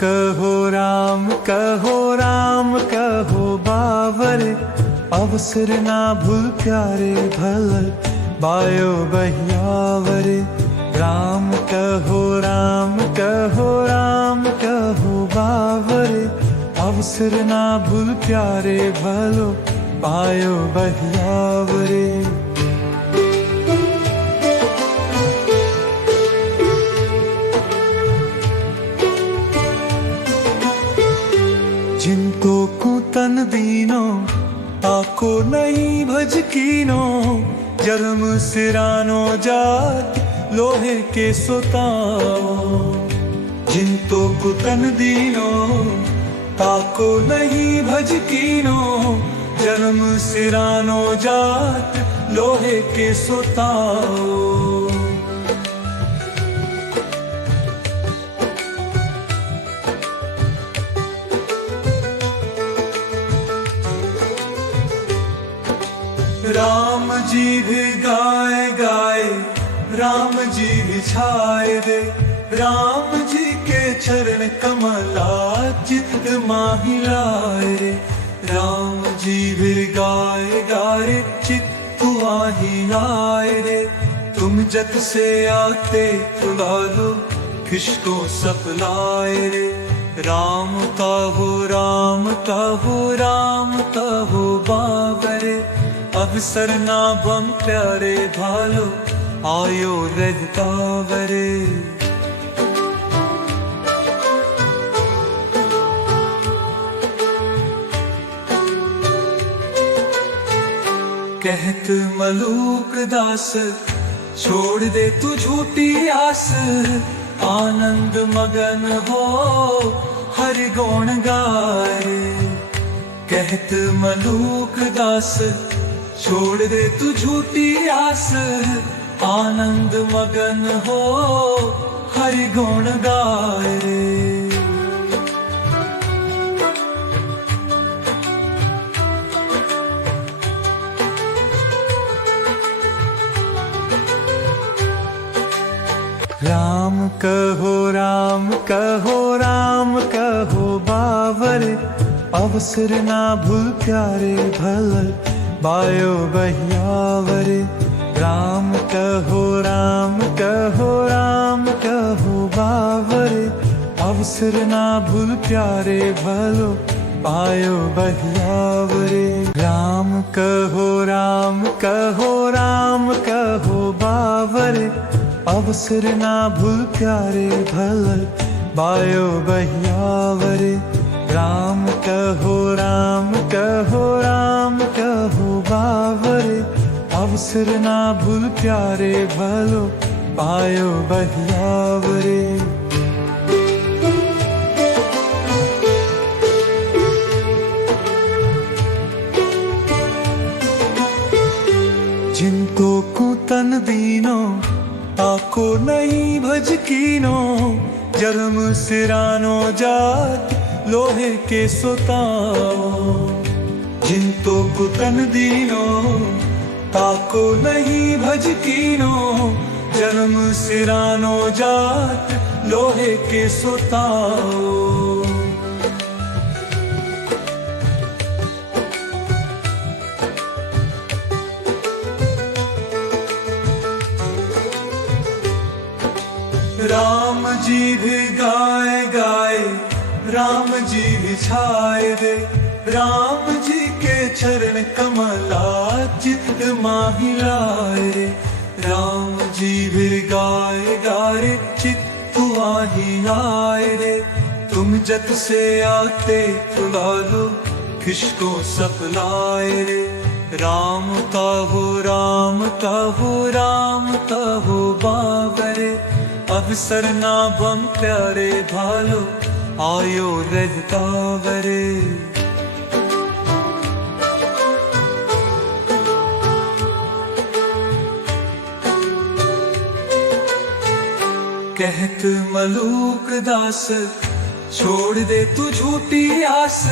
कहो राम कहो बावर, अवसर ना भूल प्यारे भल बायो बहियावर। राम कहो बावर, अवसर ना भूल प्यारे भलो पायो बहियावरे। जिनको कुतन दीनो ताको नहीं भजकीनो, जन्म सिरानो जात लोहे के सुताओ। जिनको कुतन दीनो ताको नहीं भजकीनो, जन्म सिरानो जात लोहे के सुताओ। राम जी भी गाए गाए, राम जी भी छाए दे, राम जी के चरण कमला चित माहिलाए रे। राम जी भी गाए गाए चित माहिलाए रे। तुम जग से आते तुला लो किसको सपलाए रे। राम कहो बाबरे, अवसर ना बम प्यारे भालो आयो रहतावरे। कहत मलूक दास छोड़ दे तू झूठी आस, आनंद मगन हो हरि गुण गाए। कहत मलूक दास छोड़ दे तू झूठी आस, आनंद मगन हो हरि गुण गाए। राम कहो बावर, अवसर ना भूल प्यारे भल बायो बहियावर। राम कहो बावर, अवसर ना भूल प्यारे भलो पायो बहियावरे। राम कहो बावर, अवसर ना भूल प्यारे भल बायो बहियावरे। राम कहो बावर, अवसर ना भूल प्यारे भलो पायो बहियावरे। जिनको कुतन दीनो ताको नहीं भजकीनो, जन्म सिरानो जात लोहे के सुताओ। जिनको कुतन दीनो ताको नहीं भजकीनो, जन्म सिरानो जात लोहे के सुताओ। राम जी भी गाए गाए, राम जी भी छाए दे, राम जी के चरण कमला चित माहिलाए रे। राम जी भी गाए गाए चित माहिलाए रे। तुम जग से आते तुला लो किसको सपलाए रे। राम कहो बाबरे, अवसर ना बम प्यारे भालो आयो रहतावरे। कहत मलूक दास छोड़ दे तू झूठी आस,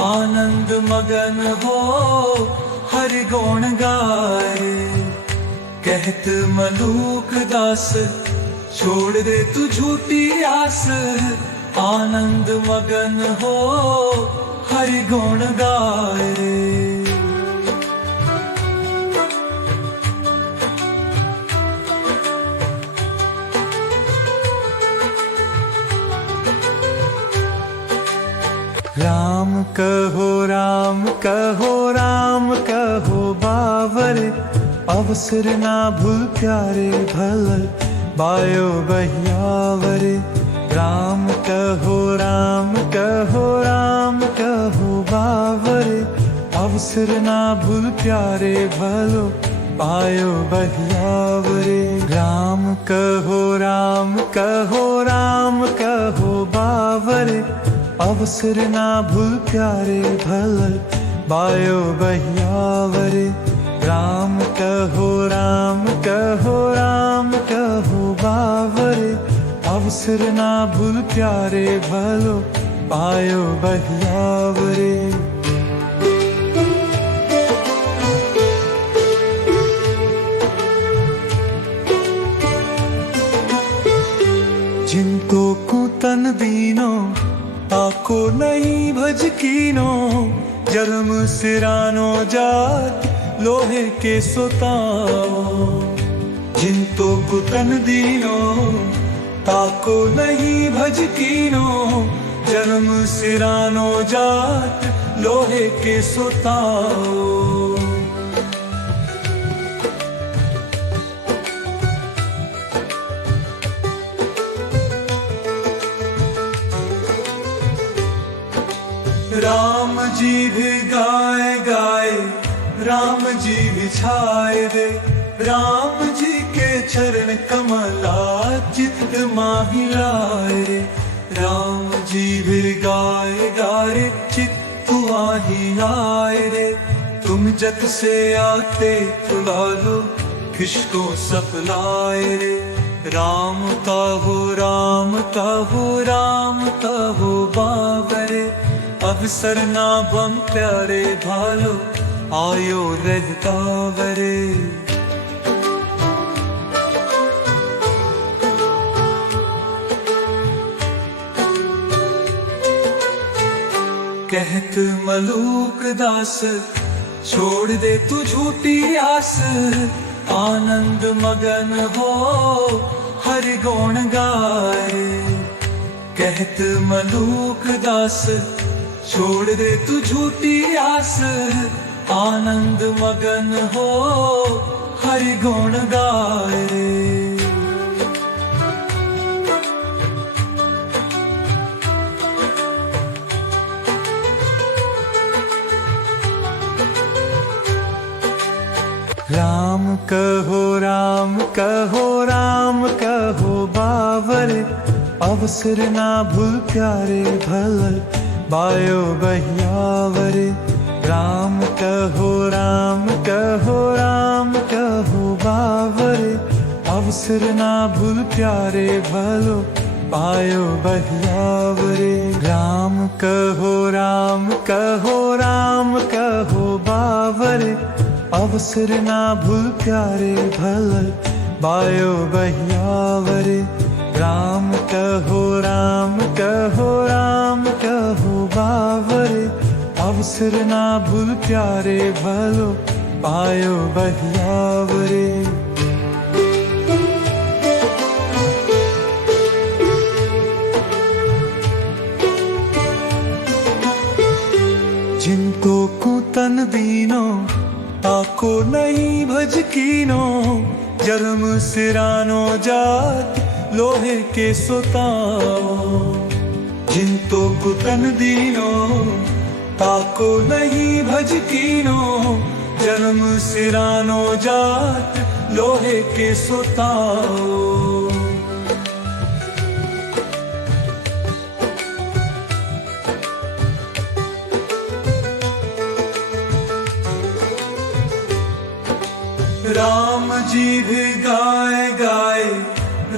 आनंद मगन हो हरि गुण गाए। कहत मलूक दास छोड़ दे तू झूठी आस, आनंद मगन हो हरि गुण गाए रे। राम कहो राम कहो राम कहो बावरे, अवसर ना भूल प्यारे भल बायो बहियावरे। राम कहो राम कहो राम कहो बावरे, अवसर ना भूल प्यारे भलो पायो बहियावरे। राम कहो राम कहो राम कहो बावरे, अवसर ना भूल प्यारे भल बायो बहियावरे। राम कहो राम कहो राम कहो बावरे, अवसर ना भूल प्यारे भलो पायो बहियावरे। जिनको कुतन दीनो ताको नहीं भज कीनो, जन्म सिरानो जात लोहे के सोताओ। जिनको कुतन दीनो ताको नहीं भज कीनो, जन्म सिरानो जात लोहे के सोताओ। राम जी भी गाए गाए, राम जी भी छाए रे। राम जी के चरण कमला चित्त माहिलाए रे। राम जी भी गाए गाए चित्त माहिलाए रे। तुम जत से आते तुला लो किसको सपनाए रे। राम कहो राम कहो राम कहो बाबरे, अवसर ना बम प्यारे भालो आयो रहता वरे। कहत मलूक दास छोड़ दे तू झूठी आस, आनंद मगन हो हरि गुण गाए। कहत मलूक दास छोड़ दे तू झूठी आस, आनंद मगन हो हरि गुण गाए रे। राम कहो राम कहो राम कहो बावरे, अवसर ना भूल प्यारे भल बायो बहियावरे। राम कहो राम कहो राम कहो बावरे, अवसर ना भूल प्यारे भलो पायो बहियावरे। राम कहो राम कहो राम कहो बावरे, अवसर ना भूल प्यारे भल बायो बहियावरे। राम कहो राम कहो राम कहो बावरे, अवसर ना भूल प्यारे भलो पायो बहियावरे। जिनको कुतन दीनो ताको नहीं भज कीनो, जन्म सिरानो जात लोहे के सोताओ। जिनको कुतन दीनो ताको नहीं भज कीनो, जन्म सिरानो जात लोहे के सोताओ। राम जी भी गाए गाए,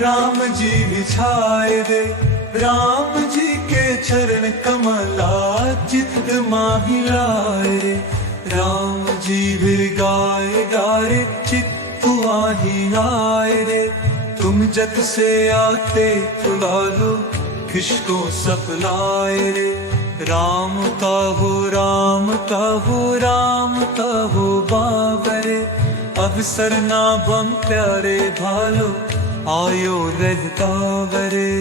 राम जी भी छाए रे। राम जी के चरण कमला चित्त माहिलाए रे। राम जी भी गाए गाए चित्त माहिलाए रे। तुम जत से आते तुला लो किसको सपनाए रे। राम कहो राम कहो राम कहो बाबरे, अवसर ना बम प्यारे भालो आयो रहता वरे।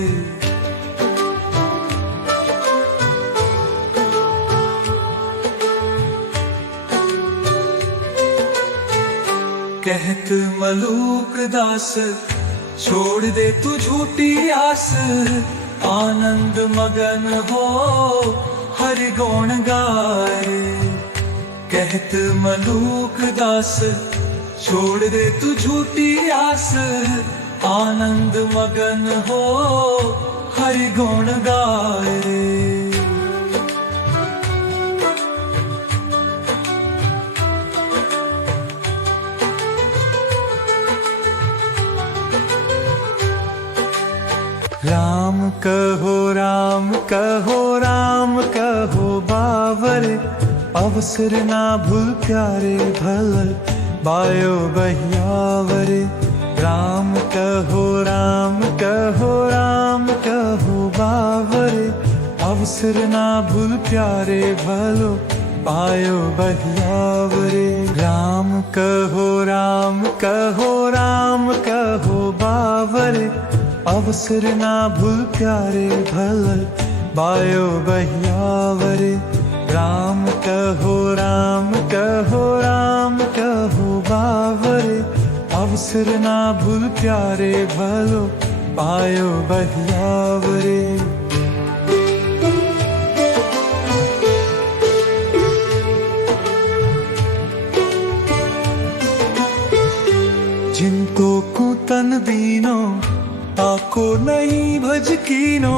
कहत मलूक दास छोड़ दे तू झूठी आस, आनंद मगन हो हरि गुण गाए। कहत मलूक दास छोड़ दे तू झूठी आस, आनंद मगन हो हरि गुण गाए। राम कहो राम कहो राम कहो बावरे, अवसर ना भूल प्यारे भल बायो बहियावरे। राम कहो राम कहो राम कहो बावरे, अवसर ना भूल प्यारे भलो बायो बहियावरे। राम कहो राम कहो राम कहो बावरे, अवसर ना भूल प्यारे भल बायो बहियावरे। राम कहो राम कहो राम कहो बावरे, अवसर ना भूल प्यारे भलो बायो बहियावरे। जिनको कुतन दीनो ताको नहीं भज कीनो,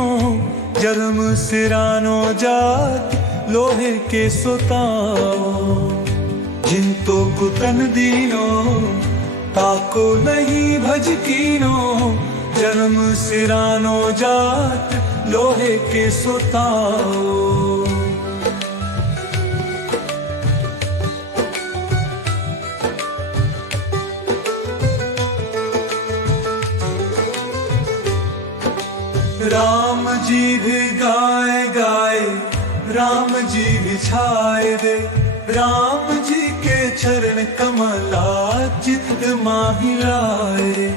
जन्म सिरानो जात लोहे के सोताओ। जिनको कुतन दीनो ताको नहीं भज कीनो, जन्म सिरानो जात लोहे के सोताओ। राम जी भी गाए गाए, राम जी भी छाए दे। राम जी के चरण कमला चित्त माही लाए रे।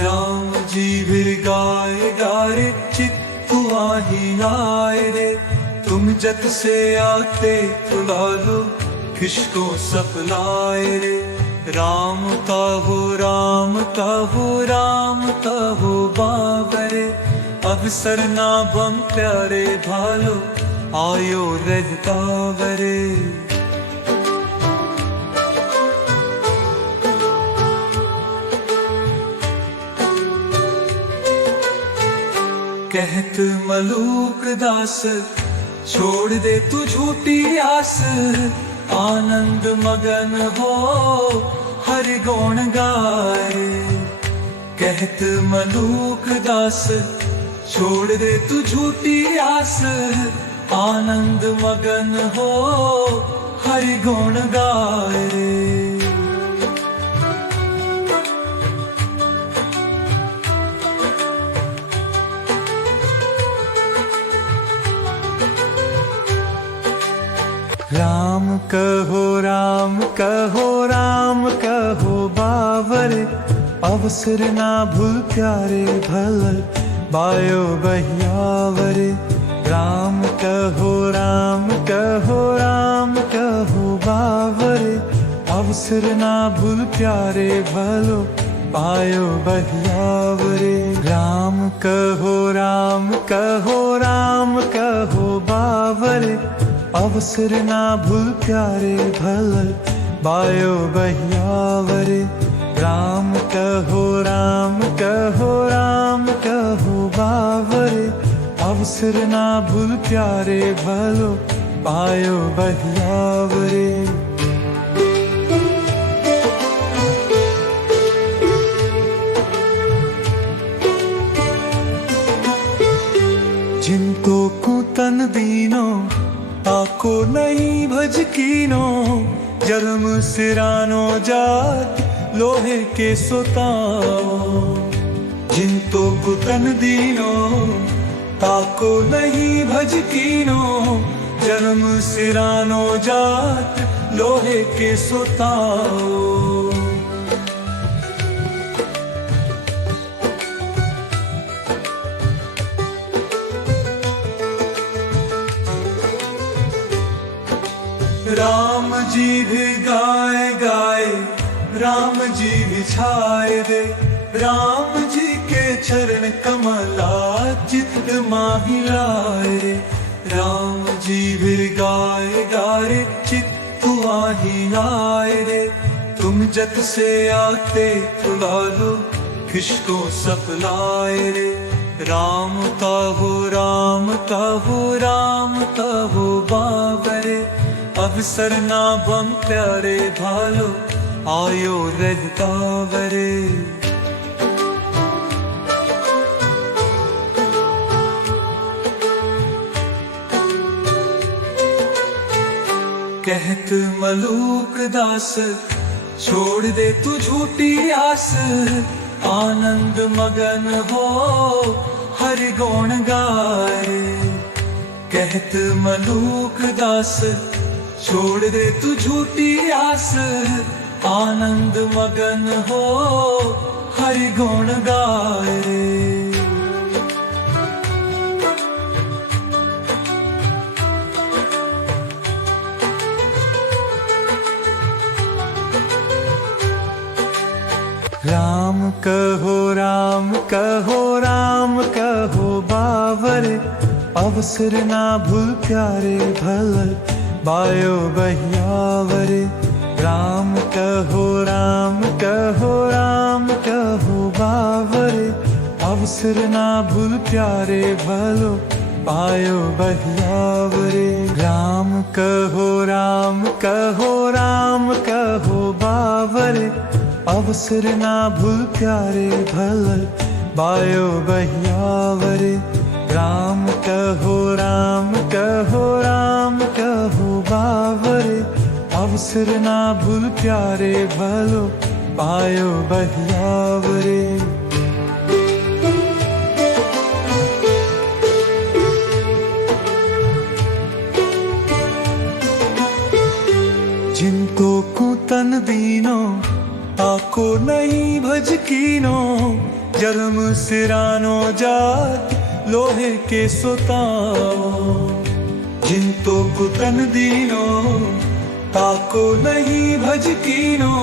राम जी भी गाए गाए चित्त माही लाए रे। तुम जत से आते तुला लो किसको सपनाए रे। राम कहो राम कहो राम कहो बाबरे, अवसर ना बम प्यारे भालो आयो रहता वरे। कहत मलूक दास छोड़ दे तू झूठी आस, आनंद मगन हो हरि गुण गाए। कहत मलूक दास छोड़ दे तू झूठी आस, आनंद मगन हो हरि गुण गाए। राम कहो राम कहो राम कहो बावरे, अवसर ना भूल प्यारे भल बायो बहियावरे। राम कहो राम कहो राम कहो बावरे, अवसर ना भूल प्यारे भलो बायो बहियावरे। राम कहो राम कहो राम कहो बावरे, अवसर ना भूल प्यारे भल बायो बहियावरे। राम कहो राम कहो राम कहो बावरे, अवसर ना भूल प्यारे भलो बायो बहियावरे। जिनको कुतन दीनो ताको नहीं भज कीनो, जन्म सिरानो जात लोहे के सोताओ। जिनको कुतन दीनो ताको नहीं भज कीनो, जन्म सिरानो जात लोहे के सुताओ। राम जी भी गाए गाए, राम जी भी छाए दे, राम जी के चरण कमला चित माही लाए रे। राम जी भी गाए गाए चित आही आए रे। तुम जत से आते तुला लो किसको सपलाए रे। राम का हो राम का हो राम का हो बाबरे, अवसर ना बम प्यारे भालो आयो रहता वरे। कहत मलूक दास छोड़ दे तू झूठी आस, आनंद मगन हो हरि गुण गाए। कहत मलूक दास छोड़ दे तू झूठी आस, आनंद मगन हो हरि गुण गाए। राम कहो राम कहो राम कहो बावर, अवसर ना भूल प्यारे भल बायो बहियावर। राम कहो राम कहो राम कहो बावर, अवसर ना भूल प्यारे भलो पायो बहियावर। राम कहो राम कहो राम कहो बावर, अवसर ना भूल प्यारे भल बायो बहियावर। राम कहो राम कहो राम कहो बावर, अवसर ना भूल प्यारे भलो पायो बहियावरे। जिनको कुतन दीनो ताको नहीं भज कीनो, जन्म सिरानो जात लोहे के सुताओ। जिनको कुतन दीनो ताको नहीं भज कीनो,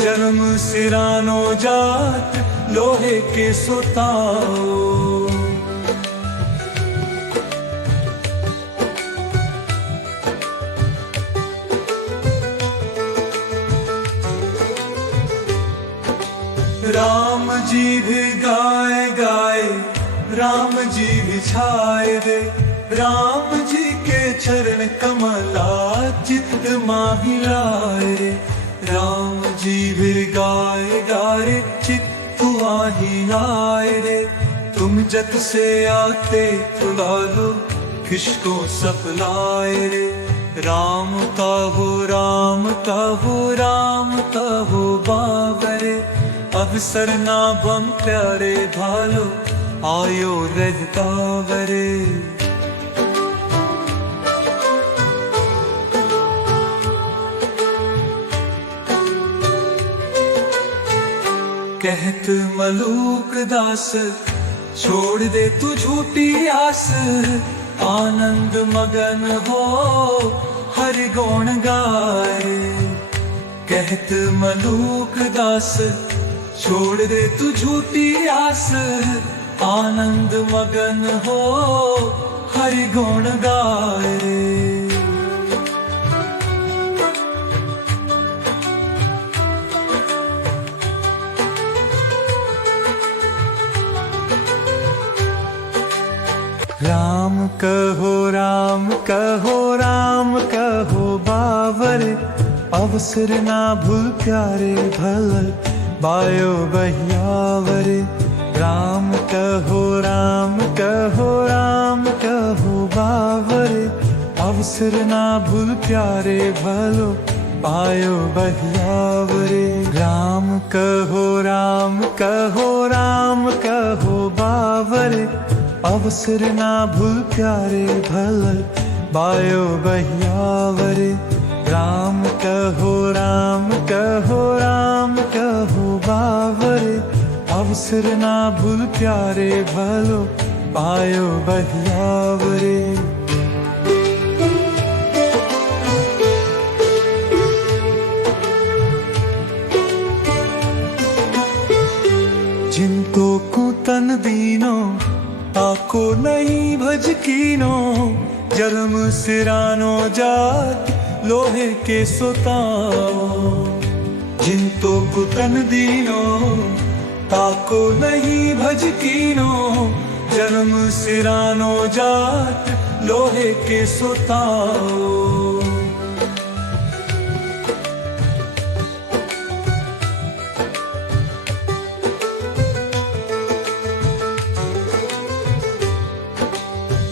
जन्म सिरानो जात लोहे के सुताओ। राम जी भी गाए गाए, राम जी भी छाए दे, राम जी के चरण कमला चित माही लाए रे। राम जी भी गाए गाए चित आही आए रे। तुम जत से आते तुला लो किसको सपलाए रे। राम का हो राम का हो राम का हो बाबरे, अवसर ना बम प्यारे भालो आयो रहता वरे। कहत मलूक दास छोड़ दे तू झूठी आस, आनंद मगन हो हरि गुण गाए। कहत मलूक दास छोड़ दे तू झूठी आस, आनंद मगन हो हरि गुण गाए। राम कहो राम कहो राम कहो बावर, अवसर ना भूल प्यारे भल बायो बहियावर। राम कहो राम कहो राम कहो बावर, अवसर ना भूल प्यारे भलो पायो बहियावर। राम कहो राम कहो राम कहो बावर, अवसर ना भूल प्यारे भल बायो बहियावरे। राम कहो राम कहो राम कहो बावरे। अवसर ना भूल प्यारे भलो बायो बहियावरे। जिनको कुतन दीनो ताको नहीं भज कीनो। जन्म सिरानो जात लोहे के सुताओ। जिनको कुतन दीनो ताको नहीं भज कीनो। जन्म सिरानो जात लोहे के सुताओ।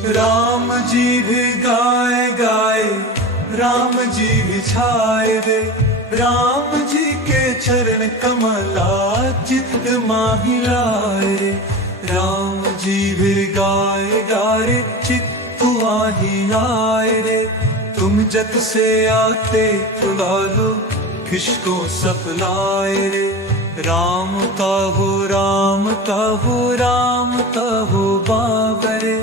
राम जी भी गाए गाए राम जी भी छाए दे। राम जी के चरण कमला चित माही लाए रे। राम जी भी गाए गाए चित माही लाए रे। तुम जत से आते तुला लो किसको सपनाए रे। राम कहो राम कहो राम कहो बाबरे।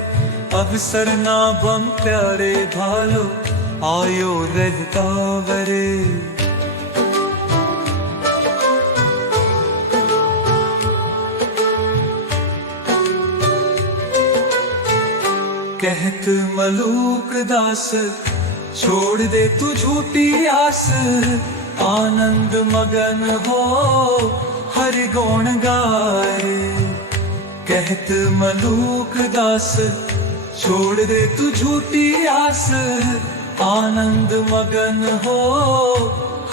अवसर ना बम प्यारे भालो आयो रहता वरे। कहत मलूक दास छोड़ दे तू झूठी आस। आनंद मगन हो हरि गुण गाए। कहत मलूक दास छोड़ दे तू झूठी आस। आनंद मगन हो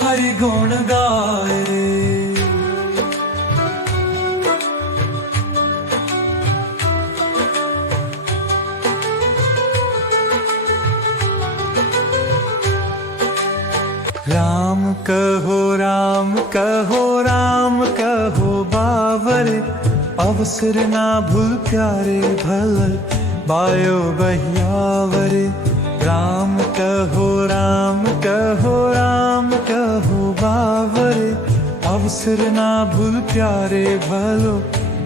हरि गुण गाए। राम कहो राम कहो राम कहो बावरे। अवसर ना भूल प्यारे भल बायो बहियावरे। राम कहो राम कहो राम कहो बावरे। अवसर ना भूल प्यारे भलो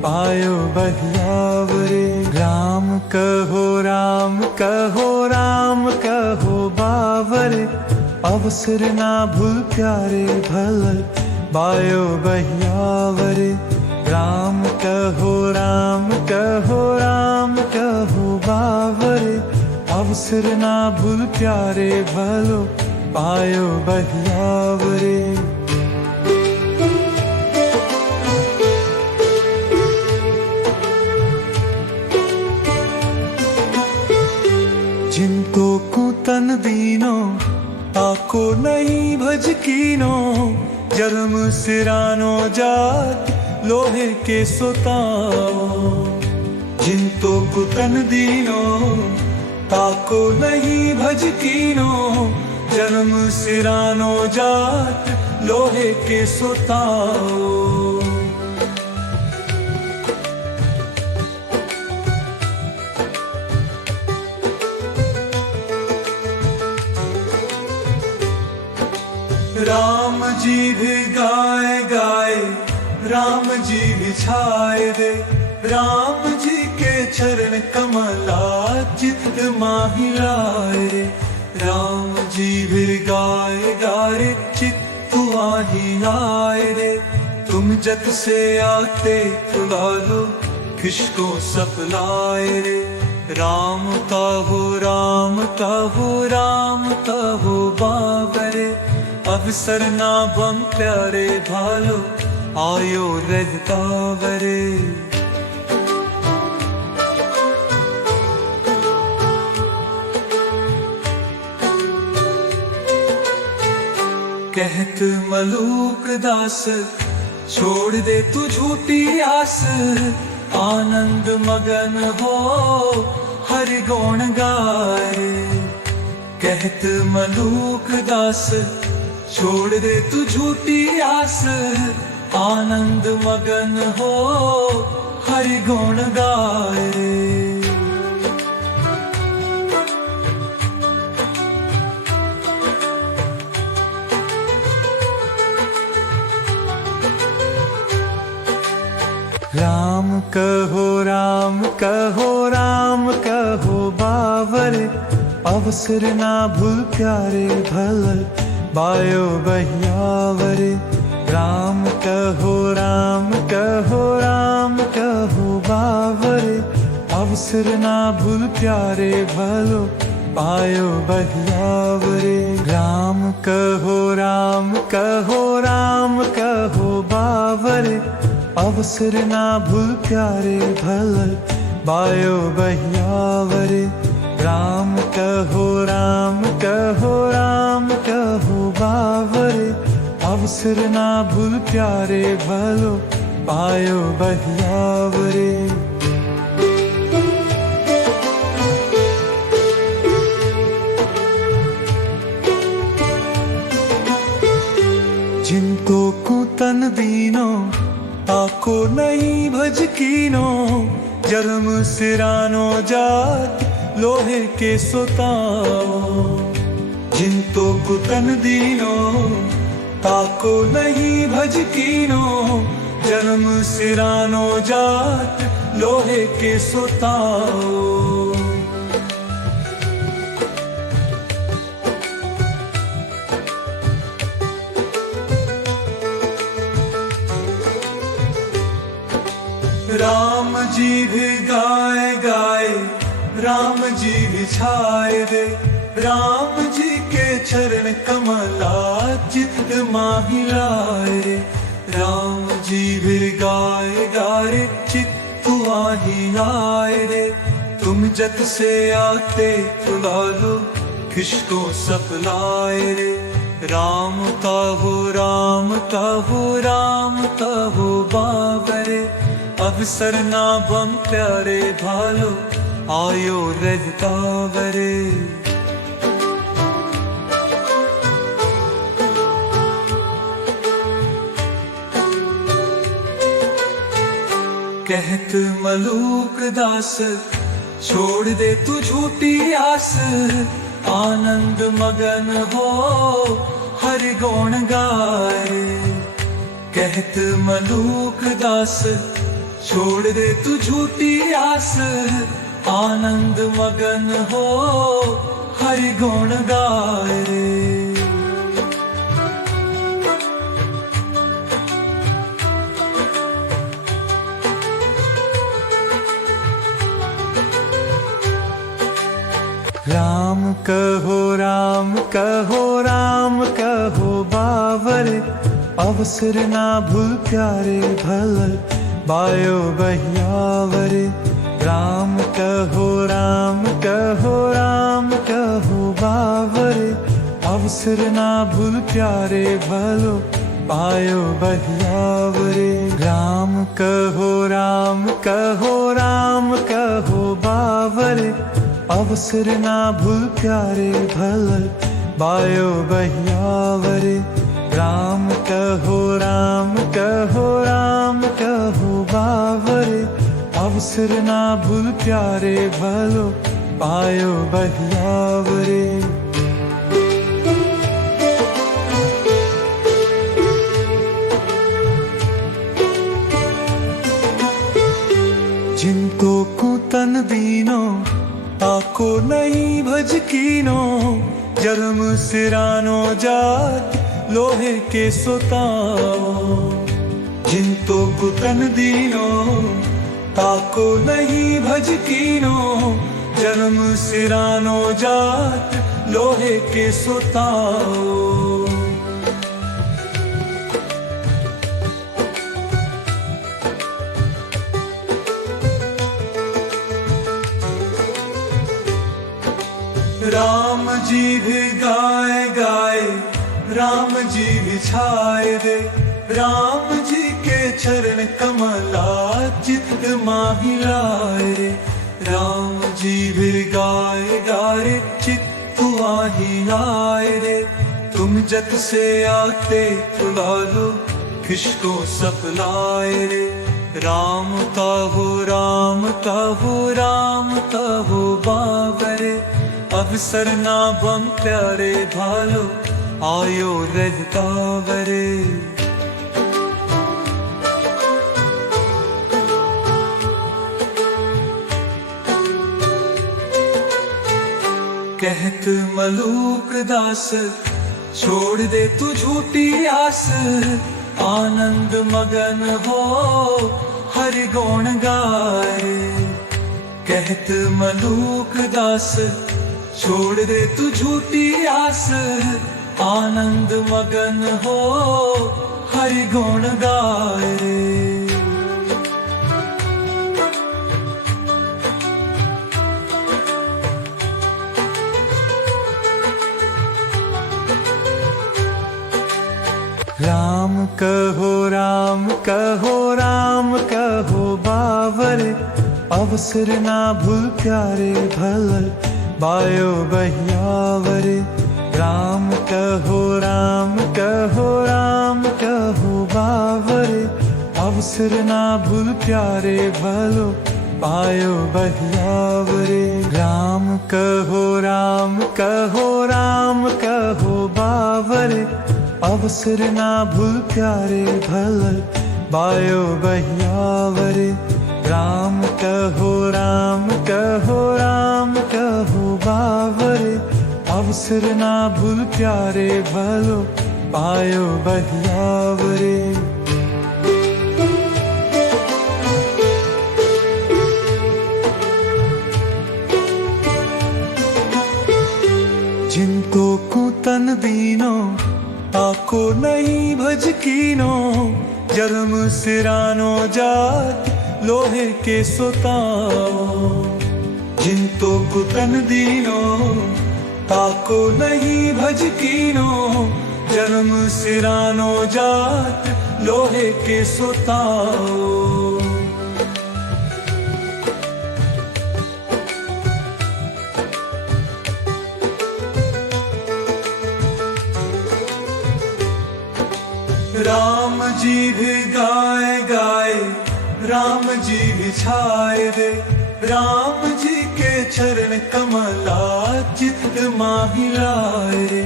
बायो बहियावरे। राम कहो राम कहो राम कहो बावरे। अवसर ना भूल प्यारे भल बायो बहियावरे। राम कहो राम कहो राम कहो बावरे। अवसर ना भूल प्यारे भलो पायो बहियावरे। जिनको कुतन दीनो ताको नहीं भज कीनो। जन्म सिरानो जात लोहे के सुताओ। जिनको कुतन दीनो ताको नहीं भज कीनो। जन्म सिरानो जात लोहे के सुताओ। राम जी भी गाए गाए राम जी भी छाए दे। राम जी के चरण कमला चित माही लाए रे। राम जी भी गाए गाए चित माही लाए रे। तुम जत से आते तुला लो किसको सपनाए रे। राम कहो राम कहो राम कहो बाबरे। अवसर ना बम प्यारे भालो आयो रहता वरे। कहत मलूक दास छोड़ दे तू झूठी आस। आनंद मगन हो हरि गुण गाए। कहत मलूक दास छोड़ दे तू झूठी आस। आनंद मगन हो हरि गुण गाए। राम कहो राम कहो राम कहो बावरे, अवसर ना भूल प्यारे भल बायो बहियावरे। राम कहो राम कहो राम कहो बावरे, अवसर ना भूल प्यारे भलो पायो बहियावरे। राम कहो राम कहो राम कहो बावरे, अवसर ना भूल प्यारे भल बायो बहियावरे। राम कहो राम कहो राम कहो बावरे, अवसर ना भूल प्यारे भलो पायो बहियावरे। जिनको कुतन दीनो ताको नहीं भज कीनो, जन्म सिरानो जात लोहे के सोताओ। जिनको कुतन दीनो ताको नहीं भज कीनो, जन्म सिरानो जात लोहे के सोताओ। राम जी भी गाए गाए, राम जी भी छाए दे। राम जी के चरण कमला चित माही लाए रे। राम जी भी गाए गाए चित आही आए रे। तुम जत से आते तुला लो किसको सपलाए रे। राम कहो राम कहो राम कहो बाबरे, अवसर ना बम प्यारे भालो आयो रजतावरे। कहत मलूक दास छोड़ दे तू झूठी आस, आनंद मगन हो हरि गुण गाए। कहत मलूक दास छोड़ दे तू झूठी आस, आनंद मगन हो हरि गुण गाए रे। राम कहो राम कहो राम कहो बावरे, अवसर ना भूल प्यारे भल बायो बहियावरे। राम कहो राम कहो राम कहो बावरे, अवसर ना भूल प्यारे भलो पायो बहियावरे। राम कहो राम कहो राम कहो बावरे, अवसर ना भूल प्यारे भल बायो बहियावरे। राम कहो राम कहो राम कहो बावरे, अवसर ना भूल प्यारे भलो पायो बहियावरे। जिनको कुतन दीनो ताको नहीं भज कीनो, जन्म सिरानो जात लोहे के सोताओ। जिनको कुतन दीनो ताको नहीं भज कीनो, जन्म सिरानो जात लोहे के सोताओ। राम जी भी गाए गाए, राम जी भी छाए दे। राम जी के चरण कमला चित माही लाए रे। राम जी भी गाए गाए चित आही आए रे। तुम जत से आते तुला लो किसको सपलाए रे। राम कहो राम कहो राम कहो बाबरे, अवसर ना बम प्यारे भालो आयो रजतावरे। कहत मलूक दास छोड़ दे तू झूठी आस, आनंद मगन हो हरि गुण गाए। कहत मलूक दास छोड़ दे तू झूठी आस, आनंद मगन हो हरि गुण गाए। राम कहो राम कहो राम कहो बावर, अवसर ना भूल प्यारे भल बायो बहियावर। राम कहो राम कहो राम कहो बावर, अवसर ना भूल प्यारे भलो पायो बहियावर। राम कहो राम कहो राम कहो बावर, अवसर ना भूल प्यारे भल बायो बहियावर। राम कहो राम कहो राम कहो बावर, अवसर ना भूल प्यारे भलो पायो बहियावर। जिनको कुतन दीनो ताको नहीं भज कीनो, जन्म सिरानो जात लोहे के सोताओ। जिनको कुतन दीनो ताको नहीं भज कीनो, जन्म सिरानो जात लोहे के सोताओ। राम जी भी गाए गाए, राम जी भी छाए दे। राम जी के चरण कमला चित माही लाए रे।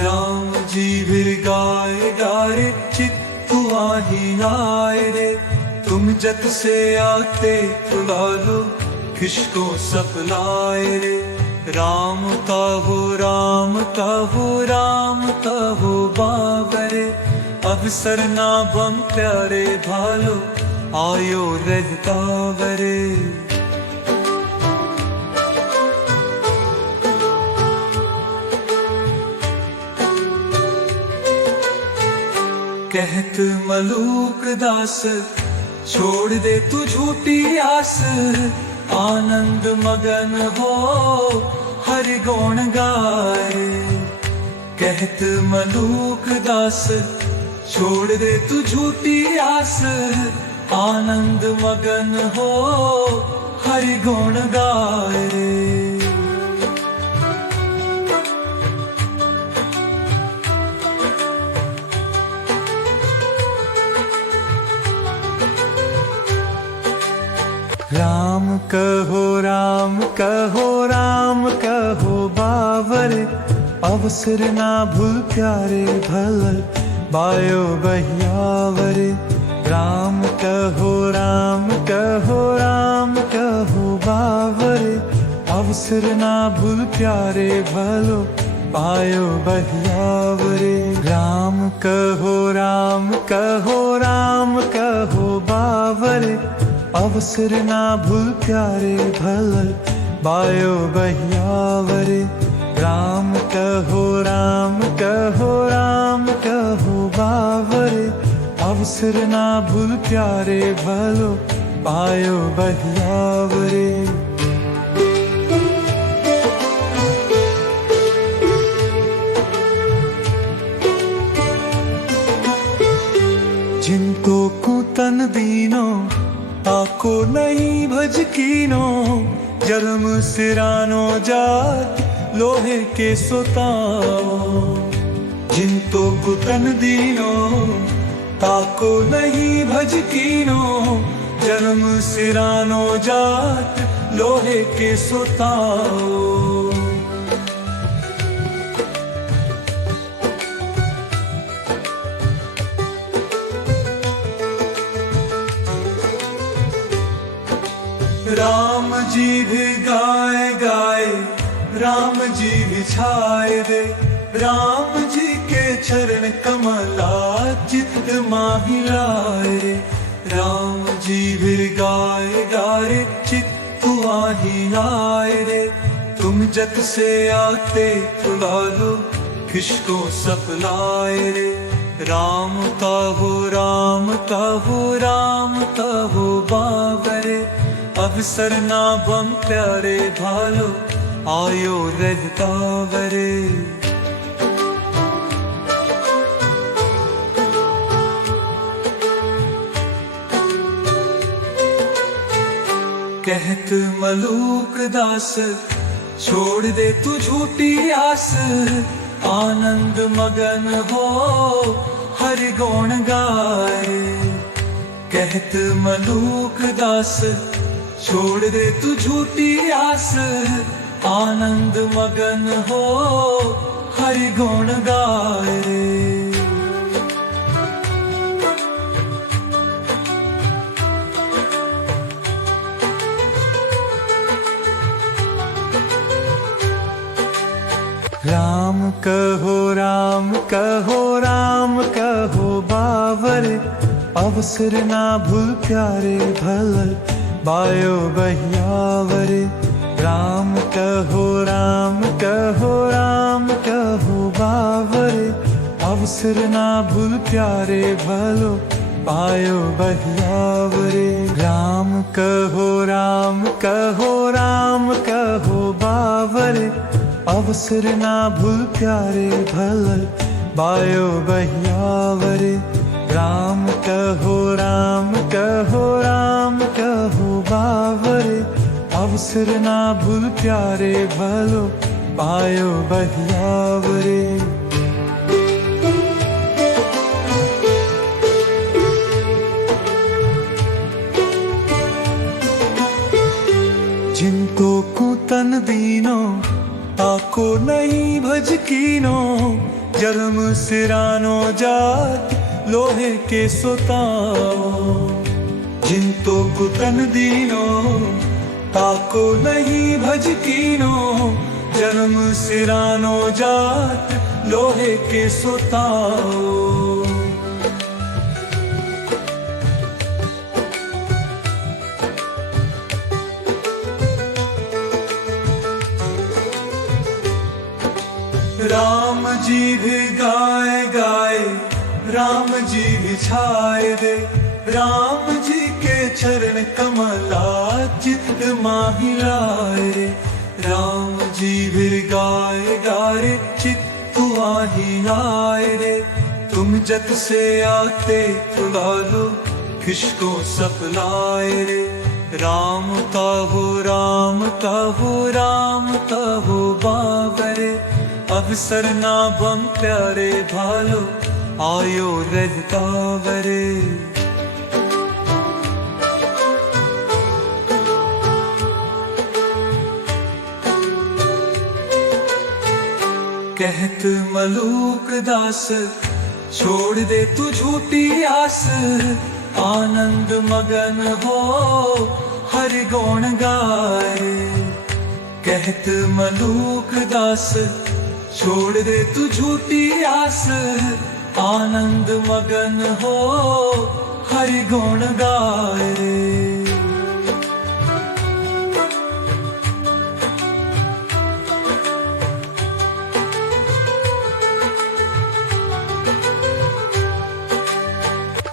राम जी भी गाए गाए चित आही लाए रे। तुम जग से आते बुला लो किसको सपलाए रे। राम कहो राम कहो राम कहो बाबरे, अवसर ना बम प्यारे भालो आयो रहता वरे। कहत मलूक दास छोड़ दे तू झूठी आस, आनंद मगन हो हरि गुण गाए। कहत मलूक दास छोड़ दे तू झूठी आस, आनंद मगन हो हरि गुण गाए। राम कहो राम कहो राम कहो बावर, अवसर ना भूल प्यारे भल बायो बहियावर। राम कहो राम कहो राम कहो बावर, अवसर ना भूल प्यारे भलो पायो बहियावर। राम कहो राम कहो राम कहो बावर, अवसर ना भूल प्यारे भल बायो बहियावर। राम कहो राम कहो राम कहो बावर, अवसर ना भूल प्यारे भलो पायो बहियावर। जिनको कुतन दीनो ताको नहीं भज कीनो, जन्म सिरानो जात लोहे के सोताओ। जिनको कुतन दीनो ताको नहीं भज कीनो, जन्म सिरानो जात लोहे के सोताओ। राम जी भी गाए गाए, राम जी बिछाए दे, राम जी के चरण कमला चित माही लाए रे। राम जी भी गाए गारे चित आही आए रे। तुम जत से आते तुला लो किसको सपनाए रे। राम कहो राम कहो राम कहो बाबरे, अवसर ना बम प्यारे भालो आयो रहता वरे। कहत मलूक दास छोड़ दे तू झूठी आस, आनंद मगन हो हरि गुण गाए। कहत मलूक दास छोड़ दे तू झूठी आस, आनंद मगन हो हरि गुण गाए। राम कहो राम कहो राम कहो बावरे, अवसर ना भूल प्यारे भल बायो बहियावरे। राम कहो राम कहो राम कहो बावरे, अवसर ना भूल प्यारे भलो पायो बहियावरे। राम कहो राम कहो राम कहो बावरे, अवसर ना भूल प्यारे भल बायो बहियावरे। राम कहो राम कहो राम कहो बावरे, अवसर ना भूल प्यारे भलो पायो बहियावरे। जिनको कुतन दीनो ताको नहीं भज कीनो, जन्म सिरानो जात लोहे के सोताओ। जिनको कुतन दीनो ताको नहीं भज कीनो, जन्म सिरानो जात लोहे के सोताओ। राम जी भी गाए गाए, राम जी बिछाए दे, राम जी के चरण कमला चित माही लाए रे। राम जी भी गाए गारे चित आही आए रे। तुम जत से आते तुला लो किसको सपनाए रे। राम कहो राम कहो राम कहो बाबरे, अवसर ना बम प्यारे भालो आयो रहता वरे। कहत मलूक दास छोड़ दे तू झूठी आस, आनंद मगन हो हरि गुण गाए। कहत मलूक दास छोड़ दे तू झूठी आस, आनंद मगन हो हरि गुण गाए।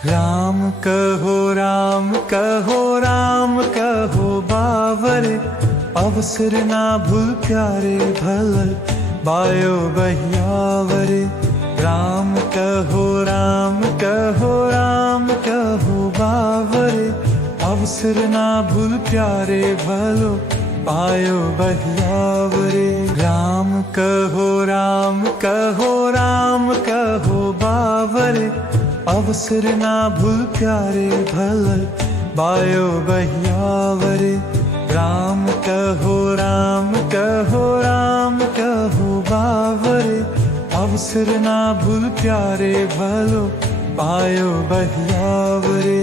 राम कहो राम कहो राम कहो बावरे, अवसर ना भूल प्यारे भल बायो बहियावरे। राम कहो राम कहो राम कहो बावरे, अवसर ना भूल प्यारे भलो पायो बहियावरे। राम कहो राम कहो राम कहो बावरे, अवसर ना भूल प्यारे भल बायो बहियावरे। राम कहो राम कहो राम कहो बावरे, अवसर ना भूल प्यारे भलो पायो बहियावरे।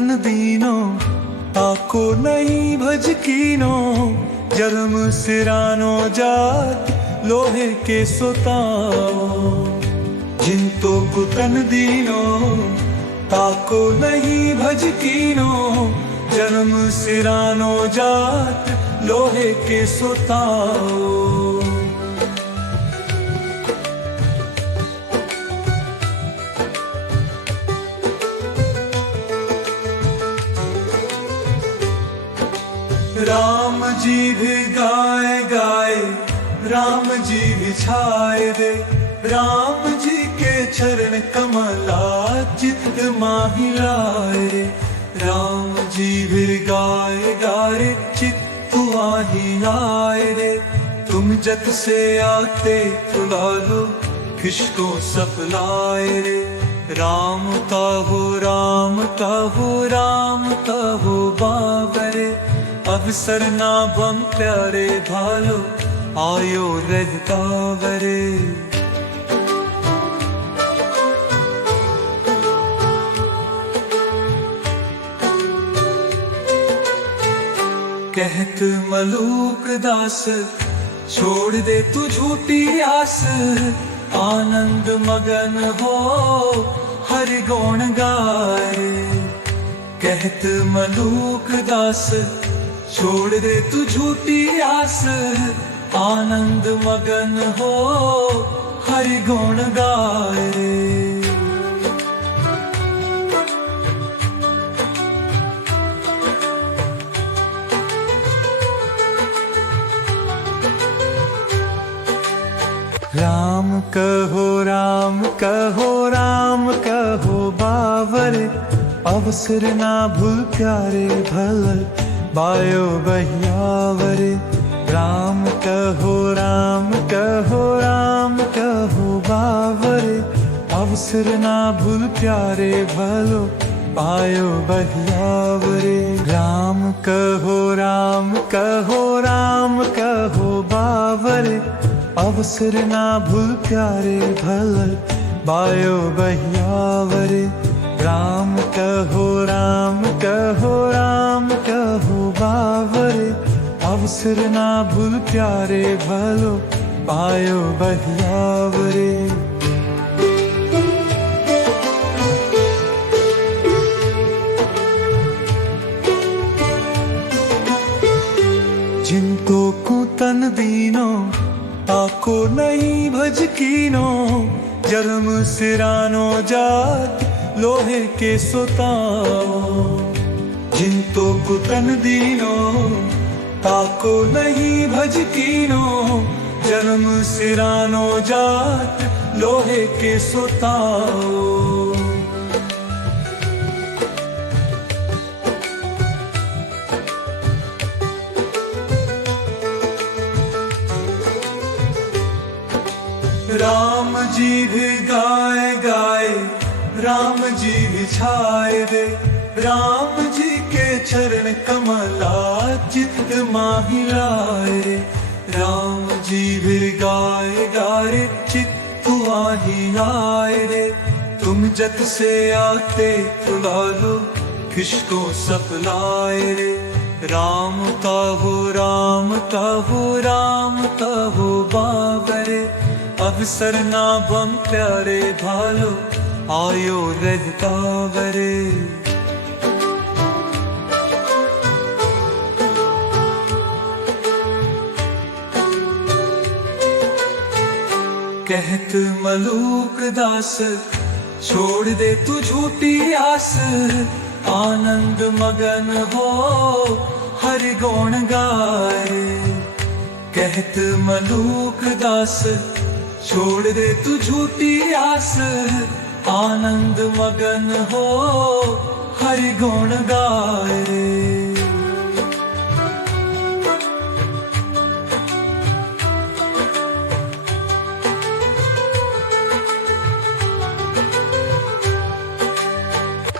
तन दीनो ताको नहीं भज कीनो जन्म सिरानो जात लोहे के सुताओ जिंतो कुतन दीनो ताको नहीं भज कीनो जन्म सिरानो जात लोहे के सुताओ राम जी भी गाए गाए राम जी भी छाए दे राम जी के चरण कमला चित्त माही लाए रे राम जी भी गाए गाए चित्त माही लाए रे तुम जत से आते तुला लो किसको सपलाए रे राम कहो राम कहो राम कहो बाबरे अवसर ना बम प्यारे भालो आयो रहता वरे कहत मलूक दास छोड़ दे तू झूठी आस आनंद मगन हो हरि गुण गाए कहत मलूक दास छोड़ दे तू झूठी आस आनंद मगन हो हरि गुण गाए रे राम कहो राम कहो राम कहो बावर अवसर ना भूल प्यारे भल बायो बहियावरे राम कहो राम कहो राम कहो बावरे अवसर ना भूल प्यारे भलो पायो बहियावरे राम कहो राम कहो राम कहो बावरे अवसर ना भूल प्यारे भल बायो बहियावरे राम कहो राम कहो राम कहो बावरे अवसर ना भूल प्यारे भलो पायो बहियावरे जिनको कुतन दीनो ताको नहीं भज कीनो जन्म सिरानो जात लोहे के सुताओ जिंतो कुतन दीनो ताको नहीं भज कीनो जन्म सिरानो जात लोहे के सुताओ राम जी भी गाए गाए राम जी भी छाए दे राम जी के चरण कमला चित्त माही लाए रे राम जी भी गाए गाए चित्त माही लाए रे तुम जत से आते तुला लो किसको सपलाए रे राम कहो राम कहो राम कहो बाबरे अवसर ना बम प्यारे भालो आयो रहता वरे कहत मलूक दास छोड़ दे तू झूठी आस आनंद मगन हो हरि गुण गाए कहत मलूक दास छोड़ दे तू झूठी आस आनंद मगन हो हरि गुण गाए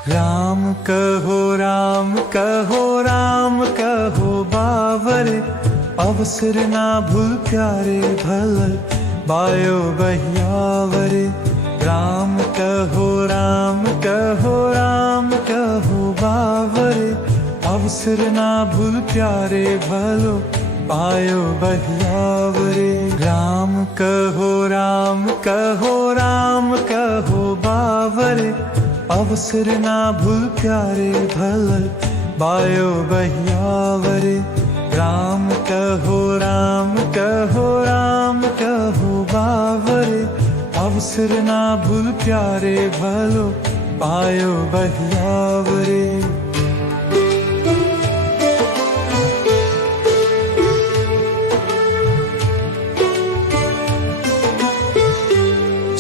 राम कहो राम कहो राम कहो बावरे अवसर ना भूल प्यारे भल बायो बहियावरे राम कहो राम कहो राम कहो बावरे अवसर ना भूल प्यारे भलो पायो बहियावरे। राम कहो राम कहो राम कहो बावरे अवसर ना भूल प्यारे भल पायो बहियावरे। राम कहो राम कहो राम कहो बावरे अवसर ना भूल प्यारे भलो पायो बहियावरे।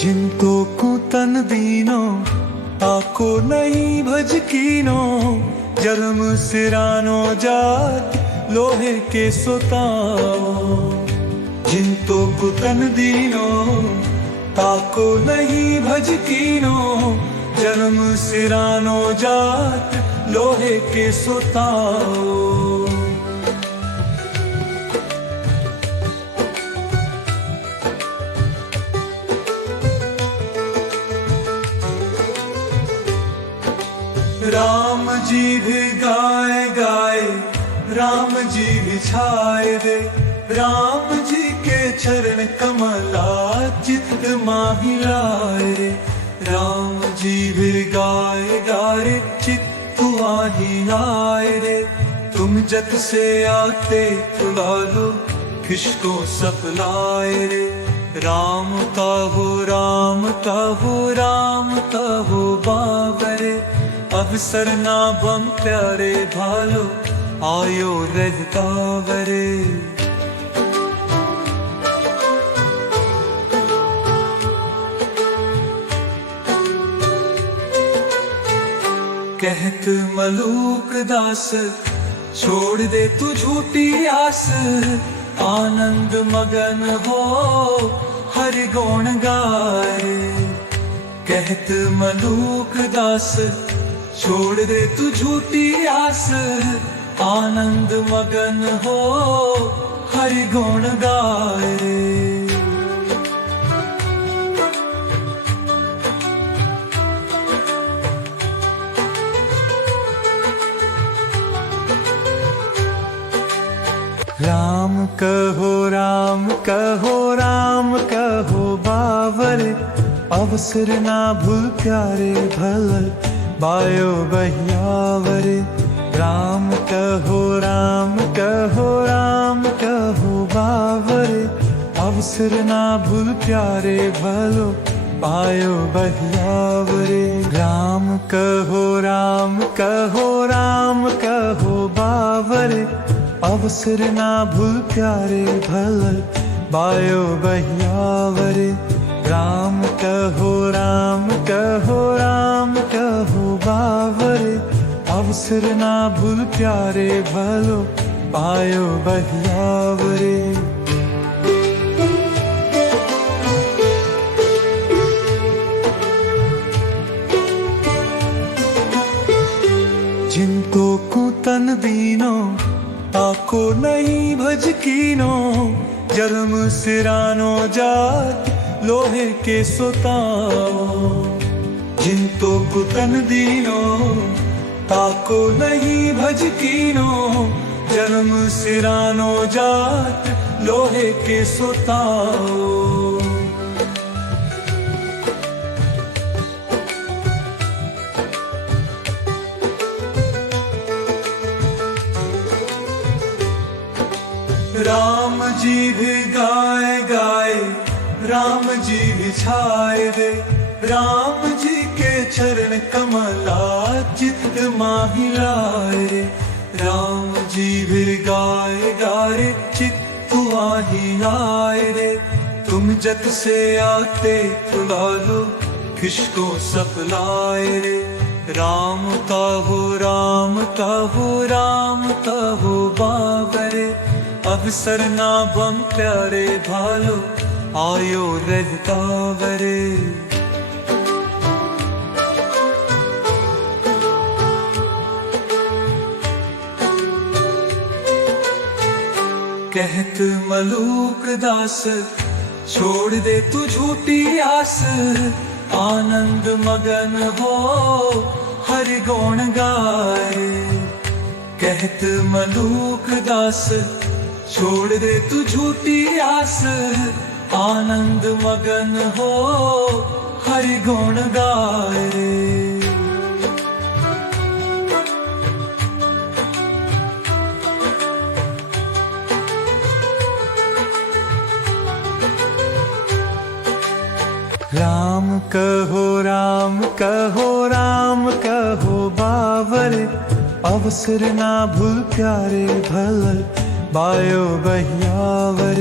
जिनको कुतन दीनो ताको नहीं भज कीनो जन्म सिरानो जात लोहे के सोताओ। जिनको कुतन दीनो ताको नहीं भज कीनो जन्म सिरानो जात लोहे के सोताओ। राम जी भी गाए गाए राम जी भी छाए दे। राम जी के चरण कमला चित्त माही लाए रे। राम जी भी गाए गाए चित्त माही लाए रे। तुम जत से आते तुला लो किसको सपलाए रे। राम कहो राम कहो राम कहो बाबरे अवसर ना बम प्यारे भालो आयो रहता वरे। कहत मलूक दास छोड़ दे तू झूठी आस। आनंद मगन हो हरि गुण गाए। कहत मलूक दास छोड़ दे तू झूठी आस। आनंद मगन हो हरि गुण गाए। राम कहो राम कहो राम कहो बावरे अवसर ना भूल प्यारे भल बायो बहियावरे। राम कहो राम कहो राम कहो बावरे अवसर ना भूल प्यारे भलो पायो बहियावरे। राम कहो राम कहो राम कहो बावरे अवसर ना भूल प्यारे भल बायो बहियावरे। राम कहो राम कहो राम कहो बावरे अवसर ना भूल प्यारे भलो पायो बहियावरे। जिनको कुतन दीनो ताको नहीं भज कीनो जन्म सिरानो जात लोहे के सोताओ। जिनको कुतन दीनो ताको नहीं भज कीनो जन्म सिरानो जात लोहे के सोताओ। राम जी भी गाए गाए राम जी भी छाए दे। राम जी के चरण कमला चित्त माही लाए रे। राम जी भी गाए गाए चित्त माही लाए रे। तुम जत से आते तुला लो किसको सपलाए रे। राम कहो राम कहो राम कहो बाबरे अवसर ना बम प्यारे भालो आयो रहता वरे। कहत मलूक दास छोड़ दे तू झूठी आस। आनंद मगन हो हरि गुण गाए। कहत मलूक दास छोड़ दे तू झूठी आस, आनंद मगन हो हरि गुण गाए। राम कहो राम कहो राम कहो बावर, अवसर ना भूल प्यारे भल बायो बहियावर।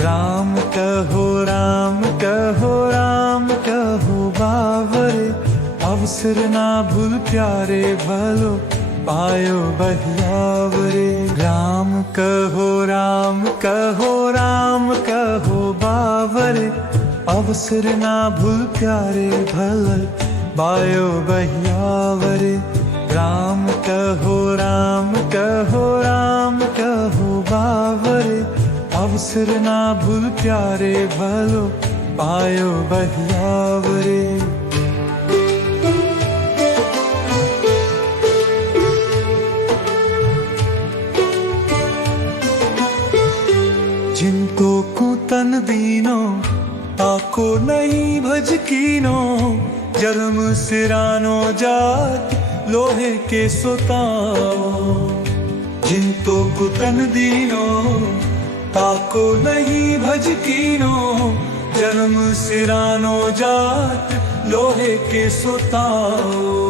राम कहो राम कहो राम कहो बावर, अवसर ना भूल प्यारे भलो पायो बहियावर। राम कहो राम कहो राम कहो बावर, अवसर ना भूल प्यारे भल बायो बहियावर। राम कहो राम कहो राम कहो बावर, अवसर ना भूल प्यारे भलो पायो बहियावर। जिनको कुतन दीनो ताको नहीं भज कीनो, जन्म सिरानो जात लोहे के सोताओ। जिनको कुतन दीनो ताको नहीं भज कीनो, जन्म सिरानो जात लोहे के सोताओ।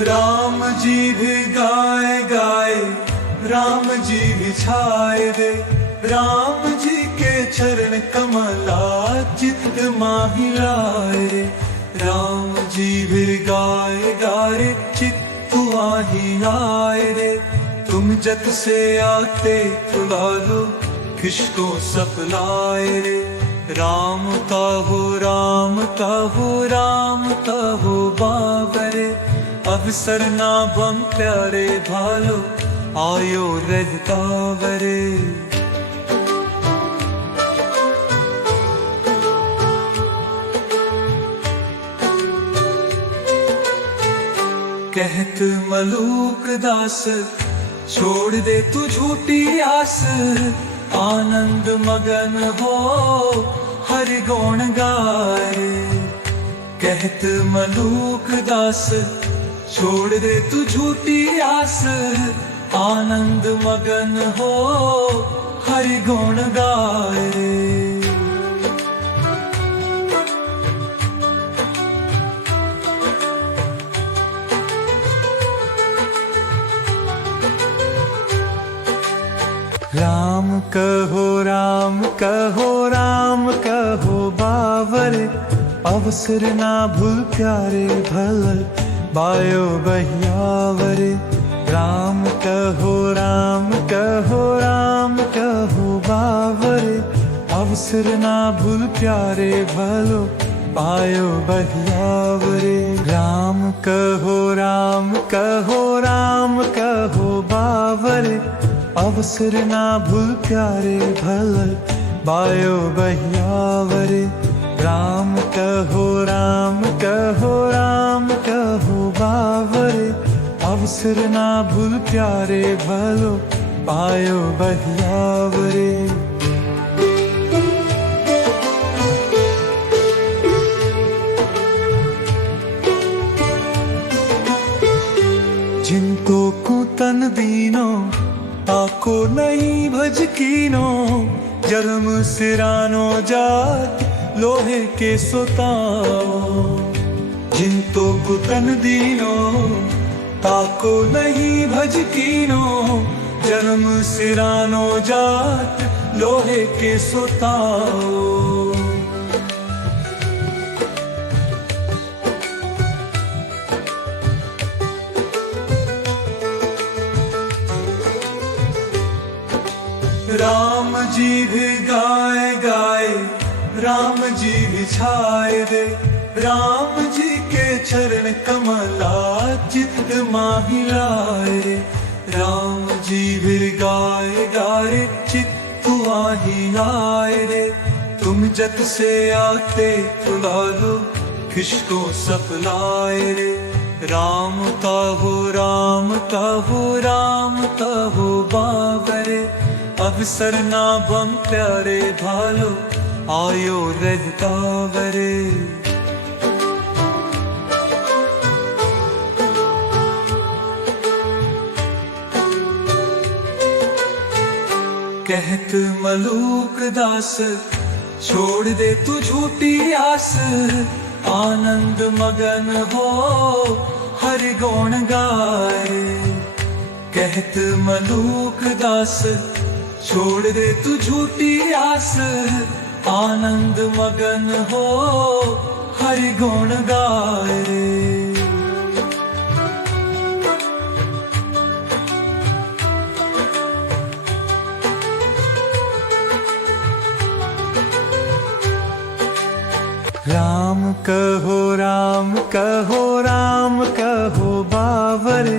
राम जी भी गाए गाए, राम जी भी छाए दे। राम जी के चरण कमला चित्त माही लाए रे। राम जी भी गाए गाए चित्त माही लाए रे। तुम जत से आते तुला लो किसको सपनाए रे। राम का हो राम का हो राम का हो बाबरे, अवसर ना बम प्यारे भालो आयो रहता वरे। कहत मलूक दास छोड़ दे तू झूठी आस, आनंद मगन हो हरि गुण गाए। कहत मलूक दास छोड़ दे तू झूठी आस, आनंद मगन हो हरि गुण गाए। राम कहो राम कहो राम कहो बावर, अवसर ना भूल प्यारे भल बायो बहियावर। राम कहो राम कहो राम कहो बावर, अवसर ना भूल प्यारे भलो पायो बहियावर। राम कहो राम कहो राम कहो बावर, अवसर ना भूल प्यारे भल बायो बहियावर। राम कहो राम कहो राम कहो बावर, अवसर ना भूल प्यारे भलो पायो बहियावर। जिनको कुतन दीनो ताको नहीं भज कीनो, जन्म सिरानो जात लोहे के सोताओ। जिनको कुतन दीनो ताको नहीं भज कीनो, जन्म सिरानो जात लोहे के सोताओ। राम जी भी गाए गाए, राम जी भी छाए दे। राम जी के चरण कमला चित्त माही लाए रे। राम जी फिर गाए गाए चित्तू आही आए रे। तुम जग से आते बुला लो किसको सपनाए रे। राम कहो राम कहो राम कहो बाबरे। अवसर ना बम प्यारे भालो आयो रहता वरे। कहत मलूक दास छोड़ दे तू झूठी आस। आनंद मगन हो हरि गुण गाए। कहत मलूक दास छोड़ दे तू झूठी आस। आनंद मगन हो हरि गुण गाए। राम कहो राम कहो राम कहो बावरे।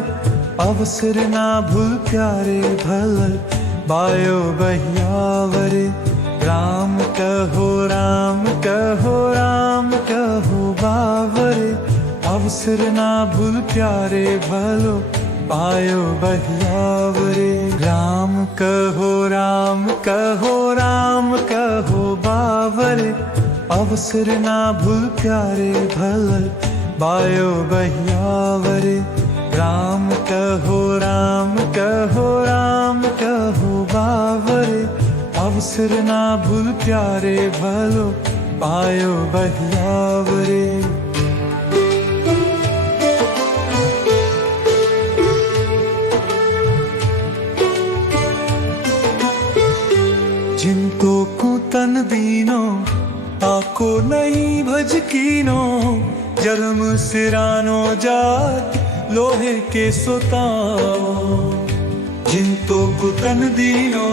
अवसर ना भूल प्यारे भल बायो बहियावरे। राम कहो राम कहो राम कहो बावरे। अवसर ना भूल प्यारे भलो पायो बहियावरे। राम कहो राम कहो राम कहो बावरे। अवसर ना भूल प्यारे भल बायो बहियावरे। राम कहो राम कहो राम कहो बावरे। अवसर ना भूल प्यारे भलो पायो बहियावरे। जिनको कुतन दीनो ताको नहीं भज कीनो। जन्म सिरानो जात लोहे के सोताओ। जिनको कुतन दीनो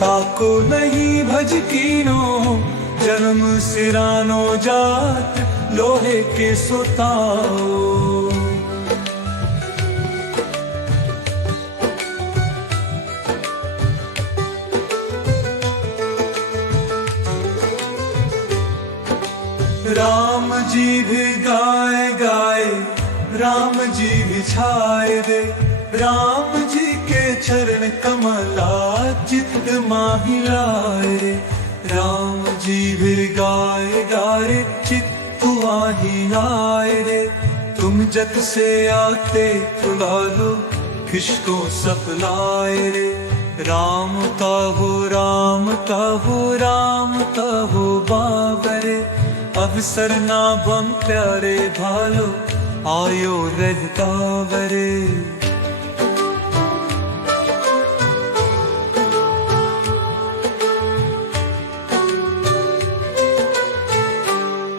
ताको नहीं भज कीनो। जन्म सिरानो जात लोहे के सोताओ। राम जी भी गाए गाए राम जी भी छाए दे। राम जी के चरण कमला चित्त माहिलाए रे। राम जी भी गाए गाए चित्तू आही आए रे। तुम जग से आते बुला लो किसको सपनाए रे। राम कहो राम कहो राम कहो बाबरे। अवसर ना बम प्यारे भालो आयो रहता वरे।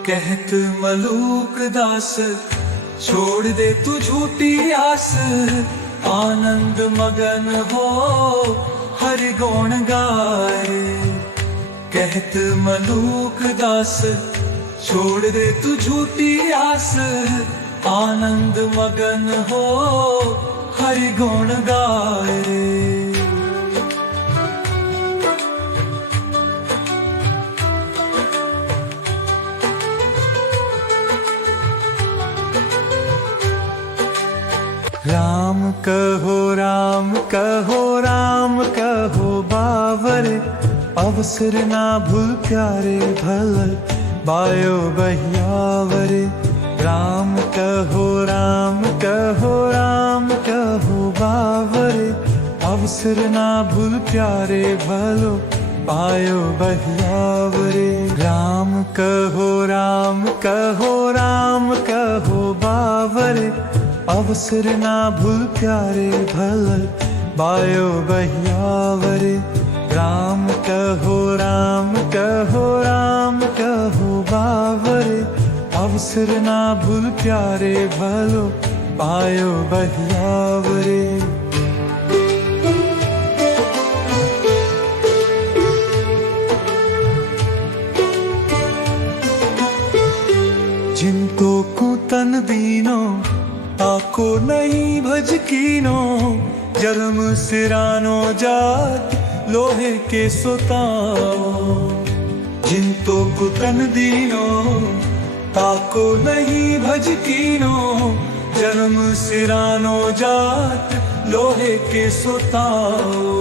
कहत मलूक दास छोड़ दे तू झूठी आस। आनंद मगन हो हरि गुण गाए। कहत मलूक दास छोड़ दे तू झूठी आस। आनंद मगन हो हरि गुण गाए। राम कहो राम कहो राम कहो बावरे। अवसर ना भूल प्यारे भल बायो बहियावरे। राम कहो राम कहो राम कहो बावरे। अवसर ना भूल प्यारे भलो पायो बहियावरे। राम कहो राम कहो राम कहो बावरे। अवसर ना भूल प्यारे भल बायो बहियावरे। राम कहो राम कहो राम कहो बावरे। अवसर ना भूल प्यारे भलो पायो बहियावरे। जिनको कुतन दीनो ताको नहीं भज कीनो। जन्म सिरानो जात लोहे के सुताओ जिनको कुतन दीनो ताको नहीं भजकीनो जन्म सिरानो जात लोहे के सुताओ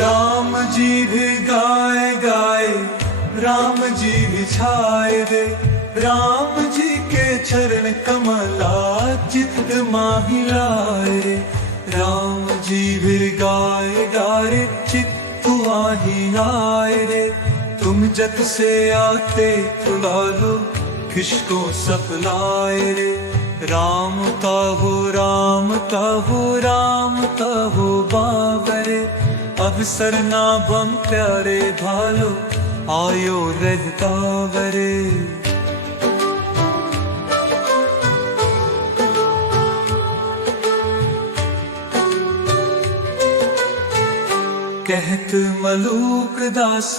राम जी भी गाए गाए राम जी भी छाए दे राम जी के चरण कमला चित माही लाए रे राम जी भी गाए गाए चित आही आए रे तुम जग से आते तुला लो किसको सपलाए रे राम कहो राम कहो राम कहो बाबरे अवसर ना बम प्यारे भालो आयो रहता वरे कहत मलूक दास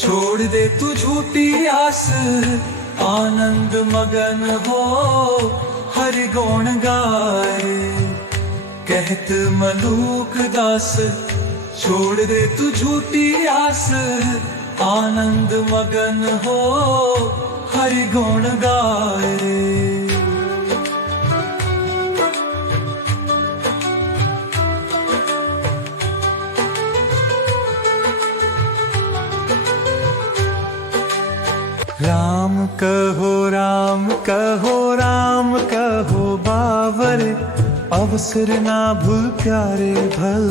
छोड़ दे तू झूठी आस आनंद मगन हो हरि गुण गाए कहत मलूक दास छोड़ दे तू झूठी आस आनंद मगन हो हरि गुण गाए रे राम कहो राम कहो राम कहो बावर अवसर ना भूल प्यारे भल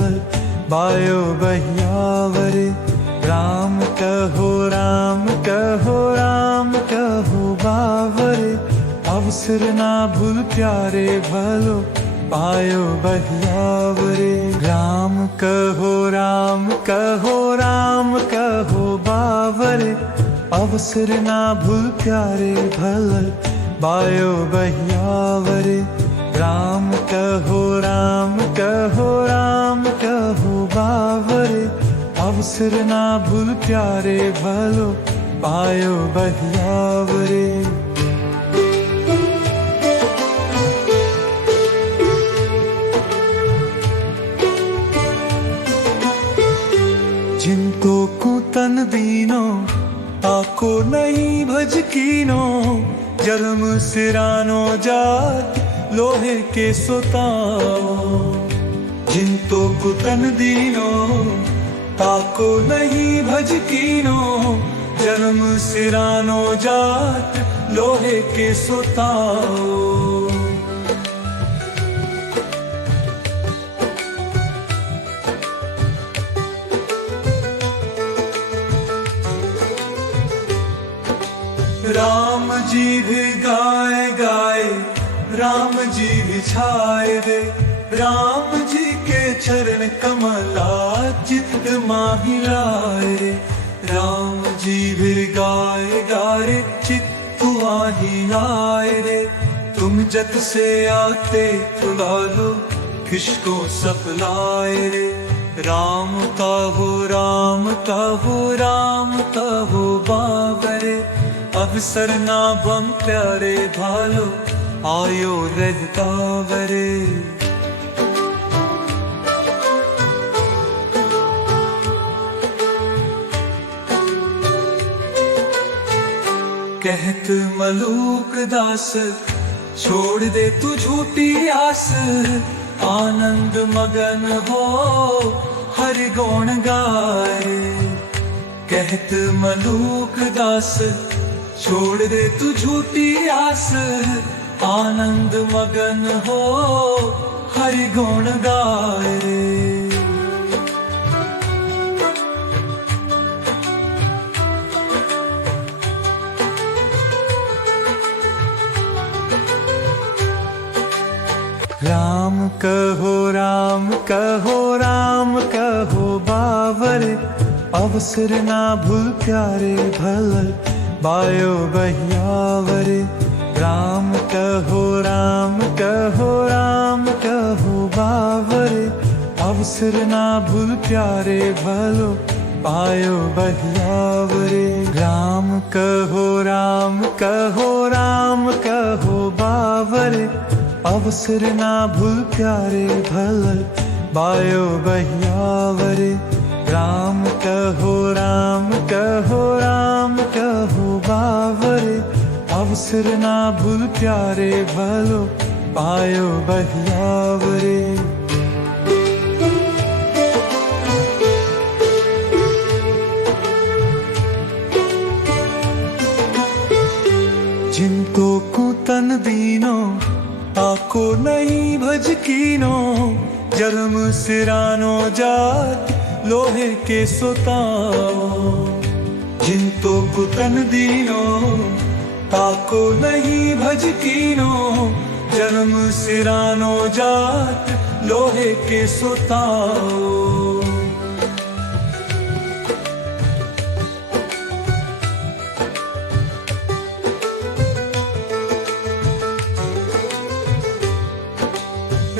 बायो बहियावरे राम कहो राम कहो राम कहो बावरे अवसर ना भूल प्यारे भलो पायो बहियावरे राम कहो राम कहो राम कहो बावरे अवसर ना भूल प्यारे भल बायो बहियावरे राम कहो राम कहो राम कहो बावरे अवसर ना भूल प्यारे भलो पायो बहियावरे जिनको कुतन दीनो ताको नहीं भजकीनो जन्म सिरानो जात लोहे के सुताओ जिनको कुतन दीनो ताको नहीं भजकीनो जन्म सिरानो जात लोहे के सुताओ राम जी भी गाए गाए राम जी भी छाए दे राम जी के चरण कमला चित माही लाए रे राम जी भी गाए गाए चित आही आए रे तुम जग से आते तुला लो किसको सपलाए रे राम कहो राम कहो राम कहो बाबरे अवसर ना बम प्यारे भालो आयो रहता वरे कहत मलूक दास छोड़ दे तू झूठी आस आनंद मगन हो हरि गुण गाए कहत मलूक दास छोड़ दे तू झूठी आस आनंद मगन हो हरि गुण गाए राम कहो राम कहो राम कहो बावरे अवसर ना भूल प्यारे भल बायो बहियावरे राम कहो राम कहो राम कहो बावरे अवसर ना भूल प्यारे भलो पायो बहियावरे। राम कहो राम कहो राम कहो बावरे, अवसर ना भूल प्यारे भल पायो बहियावरे। राम कहो राम कहो राम कहो बावरे, अवसर ना भूल प्यारे भलो पायो बहियावरे। जिनको कुतन दीनो ताको नहीं भज कीनो, जन्म सिरानो जात लोहे के सुताओ। जिनको कुतन दीनो ताको नहीं भज कीनो, जन्म सिरानो जात लोहे के सुताओ।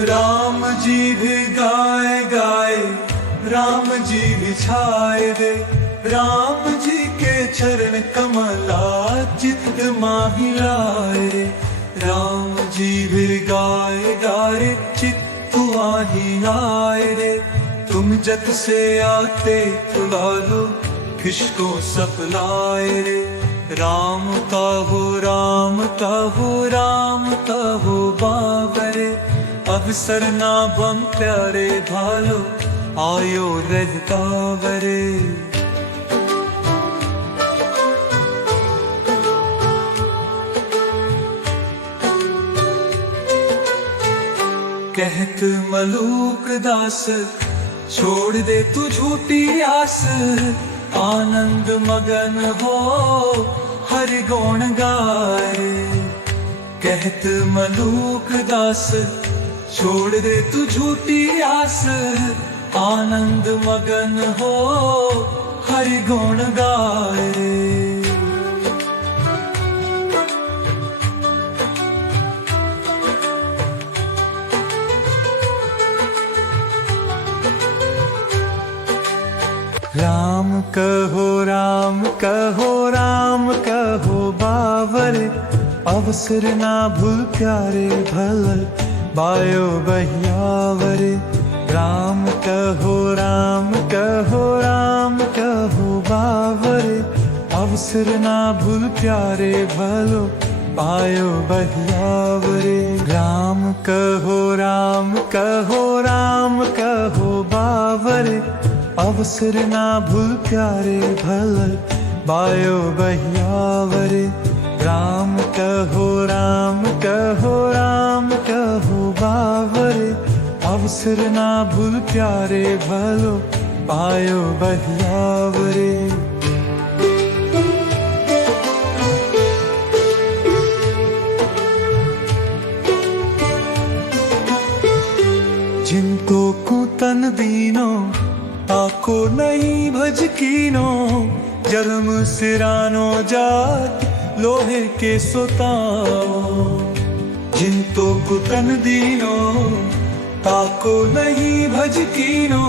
राम जी भी गाए गाए, राम जी भी छाए दे, राम जी के चरण कमला चित माही लाए रे। राम जी भी गाए गाए चित आही लाए रे। तुम जत से आते तुला लो किसको सपलाए रे। राम कहो राम कहो राम कहो बाबरे, अवसर ना बम प्यारे भालो आयो रहता वरे। कहत मलूक दास छोड़ दे तू झूठी आस, आनंद मगन हो हरि गुण गाए। कहत मलूक दास छोड़ दे तू झूठी आस, आनंद मगन हो हरि गुण गाए। राम कहो राम कहो राम कहो बावरे, अवसर ना भूल प्यारे भल बायो बहियावरे। राम कहो राम कहो राम कहो बावरे, अवसर ना भूल प्यारे भलो पायो बहियावरे। राम कहो राम कहो राम कहो बावरे, अवसर ना भूल प्यारे भल बायो बहियावरे। राम कहो राम कहो राम कहो बावरे, अवसर ना भूल प्यारे भलो पायो बहियावरे। जिनको कुतन दीनो ताको नहीं भज कीनो, जन्म सिरानो जात लोहे के सुताओ। जिनको कुतन दीनो ताको नहीं भज कीनो,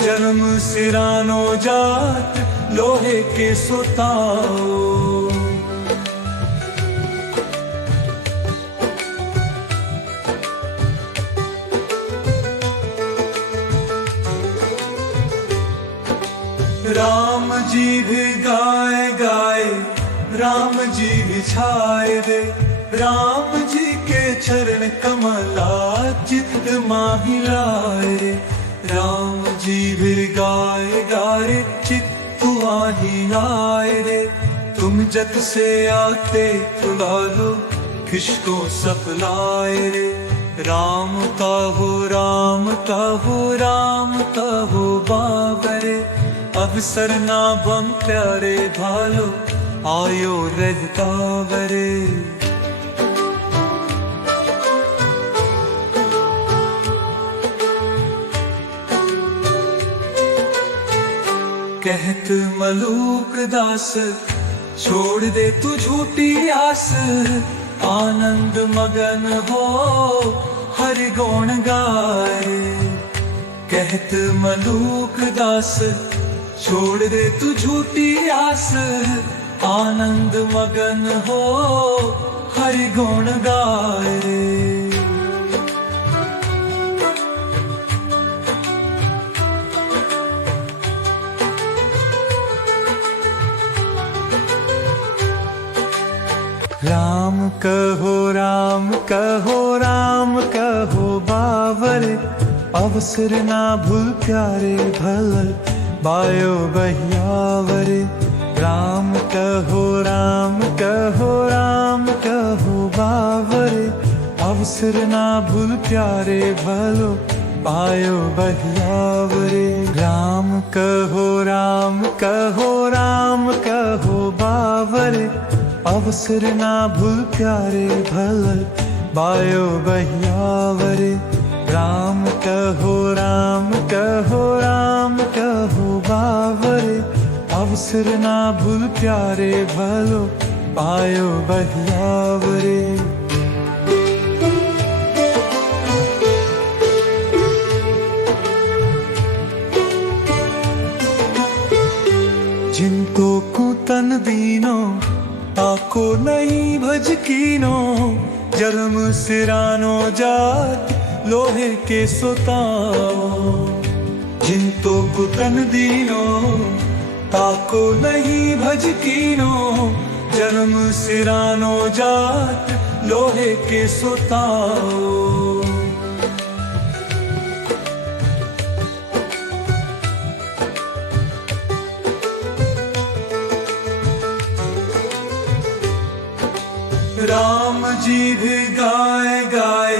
जन्म सिरानो जात लोहे के सुताओ। राम जी भी गाए गाए, राम जी भी छाए दे, राम जी के चरण कमला चित माही लाए रे। राम जी भी गाए गाए चित आही लाए रे। तुम जत से आते तुला लो किसको सपलाए रे। राम कहो राम कहो राम कहो बाबरे, अवसर ना बम प्यारे भालो आयो रहता वरे। कहत मलूक दास छोड़ दे तू झूठी आस, आनंद मगन हो हरि गुण गाए। कहत मलूक दास छोड़ दे तू झूठी आस, आनंद मगन हो हरि गुण गाए रे। राम कहो राम कहो राम कहो बावर, अवसर ना भूल प्यारे भल बायो बहियावर। राम कहो राम कहो राम कहो बावर, अवसर ना भूल प्यारे भलो पायो बहियावर। राम कहो राम कहो राम कहो बावर, अवसर ना भूल प्यारे भल बायो बहियावर। राम कहो राम कहो राम कहो बावर, अवसर ना भूल प्यारे भलो पायो बहियावर। जिनको कुतन दीनो ताको नहीं भज कीनो, जन्म सिरानो जात लोहे के सोताओ। जिनको कुतन दीनो ताको नहीं भज कीनो, जन्म सिरानो जात लोहे के सोताओ। राम जी भी गाए गाए,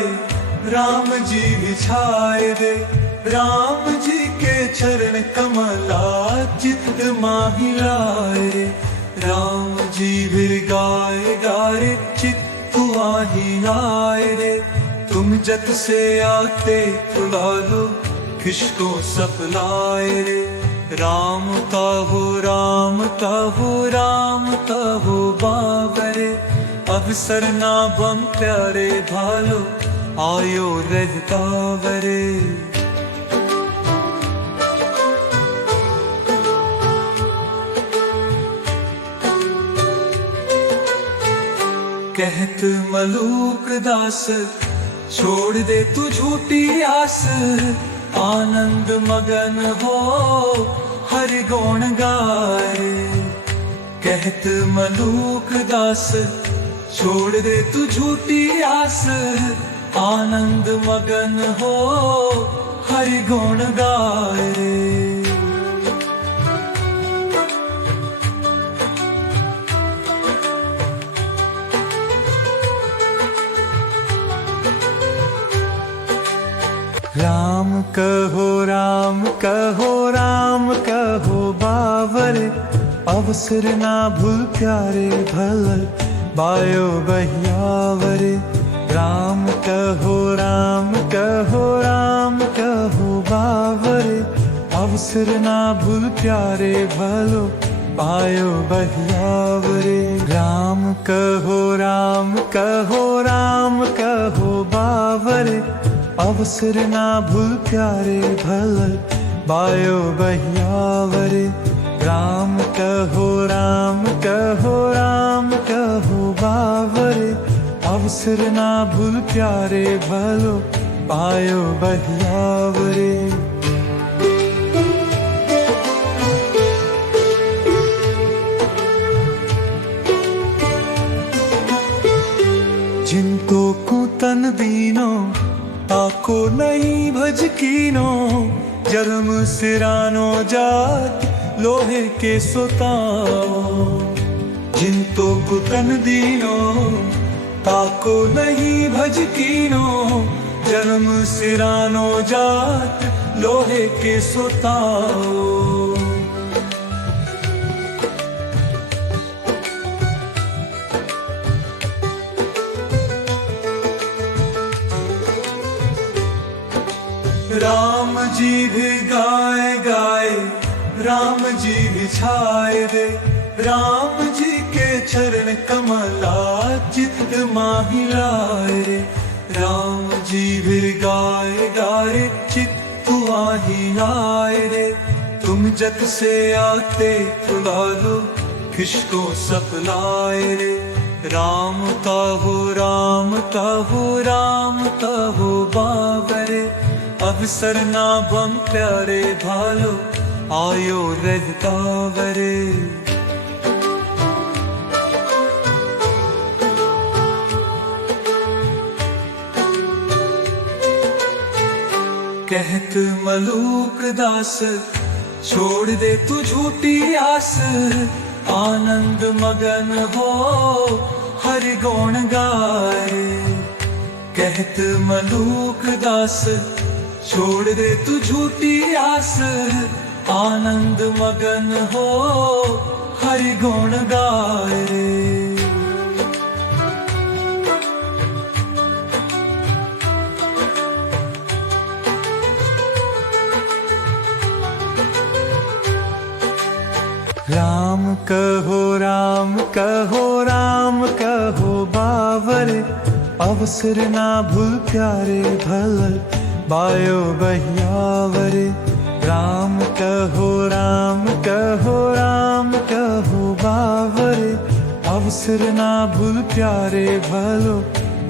राम जी भी छाए दे। राम जी के चरण कमला चित्त माही लाए रे। राम जी भी गाए गाए चित्त माही लाए रे। तुम जत से आते बुला लो किसको सपलाए रे। राम कहो राम कहो राम कहो बाबरे, अवसर ना बम प्यारे भालो आयो रहता वरे। कहत मलूक दास छोड़ दे तू झूठी आस, आनंद मगन हो हरि गुण गाए। कहत मलूक दास छोड़ दे तू झूठी आस, आनंद मगन हो हरि गुण गाए। राम कहो राम कहो राम कहो बावर, अवसर ना भूल प्यारे भल बायो बहियावर। राम कहो राम कहो राम कहो बावर, अवसर ना भूल प्यारे भलो पायो बहियावर। राम कहो राम कहो राम कहो बावर, अवसर ना भूल प्यारे भल बायो बहियावर। राम कहो राम कहो राम कहो बावर, अवसर ना भूल प्यारे भलो पायो बहियावर। जिनको कुतन दीनो ताको नहीं भज कीनो, जन्म सिरानो जात लोहे के सोताओ। जिनको कुतन दीनो ताको नहीं भज कीनो, जन्म सिरानो जात लोहे के सोताओ। राम जी भी गाए गाए, राम जी भी छाए दे। राम जी के चरण कमला चित्त माही लाए रे। राम जी भी गाए गाए चित्त माही लाए रे। तुम जग से आते बुला लो, किसको सपनाए रे। राम कहो राम कहो राम कहो बाबरे, अवसर ना बम प्यारे भालो, आयो रहता वरे। कहत मलूक दास, छोड़ दे तू झूठी आस, आनंद मगन हो हरि गुण गाए। कहत मलूक दास, छोड़ दे तू झूठी आस, आनंद मगन हो हरि गुण गाए। राम कहो राम कहो राम कहो बावरे, अवसर ना भूल प्यारे भल बायो बहियावरे। राम कहो राम कहो राम कहो बावरे, अवसर ना भूल प्यारे भलो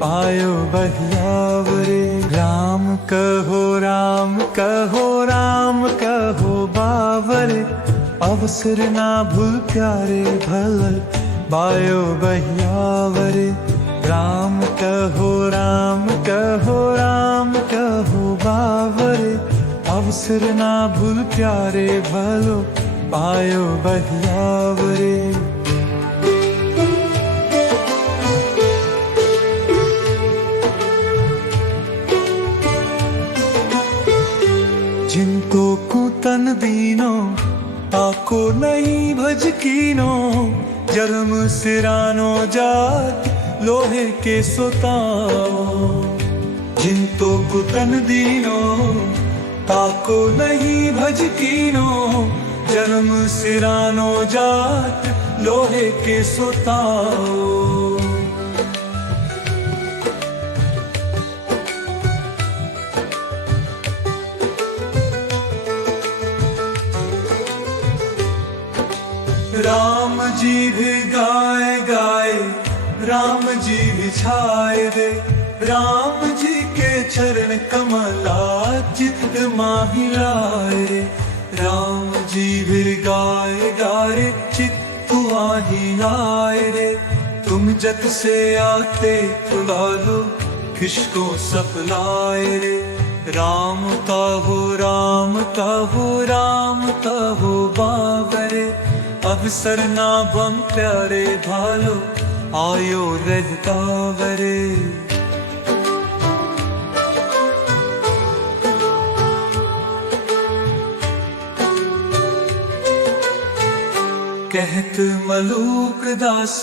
पायो बहियावरे। राम कहो राम कहो राम कहो बावरे, अवसर ना भूल प्यारे भल बायो बहियावरे। राम कहो राम कहो राम कहो बावरे, अवसर ना भूल प्यारे भलो पायो बहियावरे। जिनको कुतन दीनो, ताको नहीं भज कीनो, जन्म सिरानो जात लोहे के सोताओ। जिनको कुतन दीनो, ताको नहीं भज कीनो, जन्म सिरानो जात लोहे के सोताओ। राम जी भी गाए गाए, राम जी भी छाए दे। राम जी के चरण कमला चित माही लाए रे। राम जी भी गाए गाए चित आही लाए रे। तुम जग से आते बुला लो, किसको सपनाए रे। राम कहो राम कहो राम कहो बाबरे, अवसर ना बम प्यारे भालो आयो रहता वरे। कहत मलूक दास,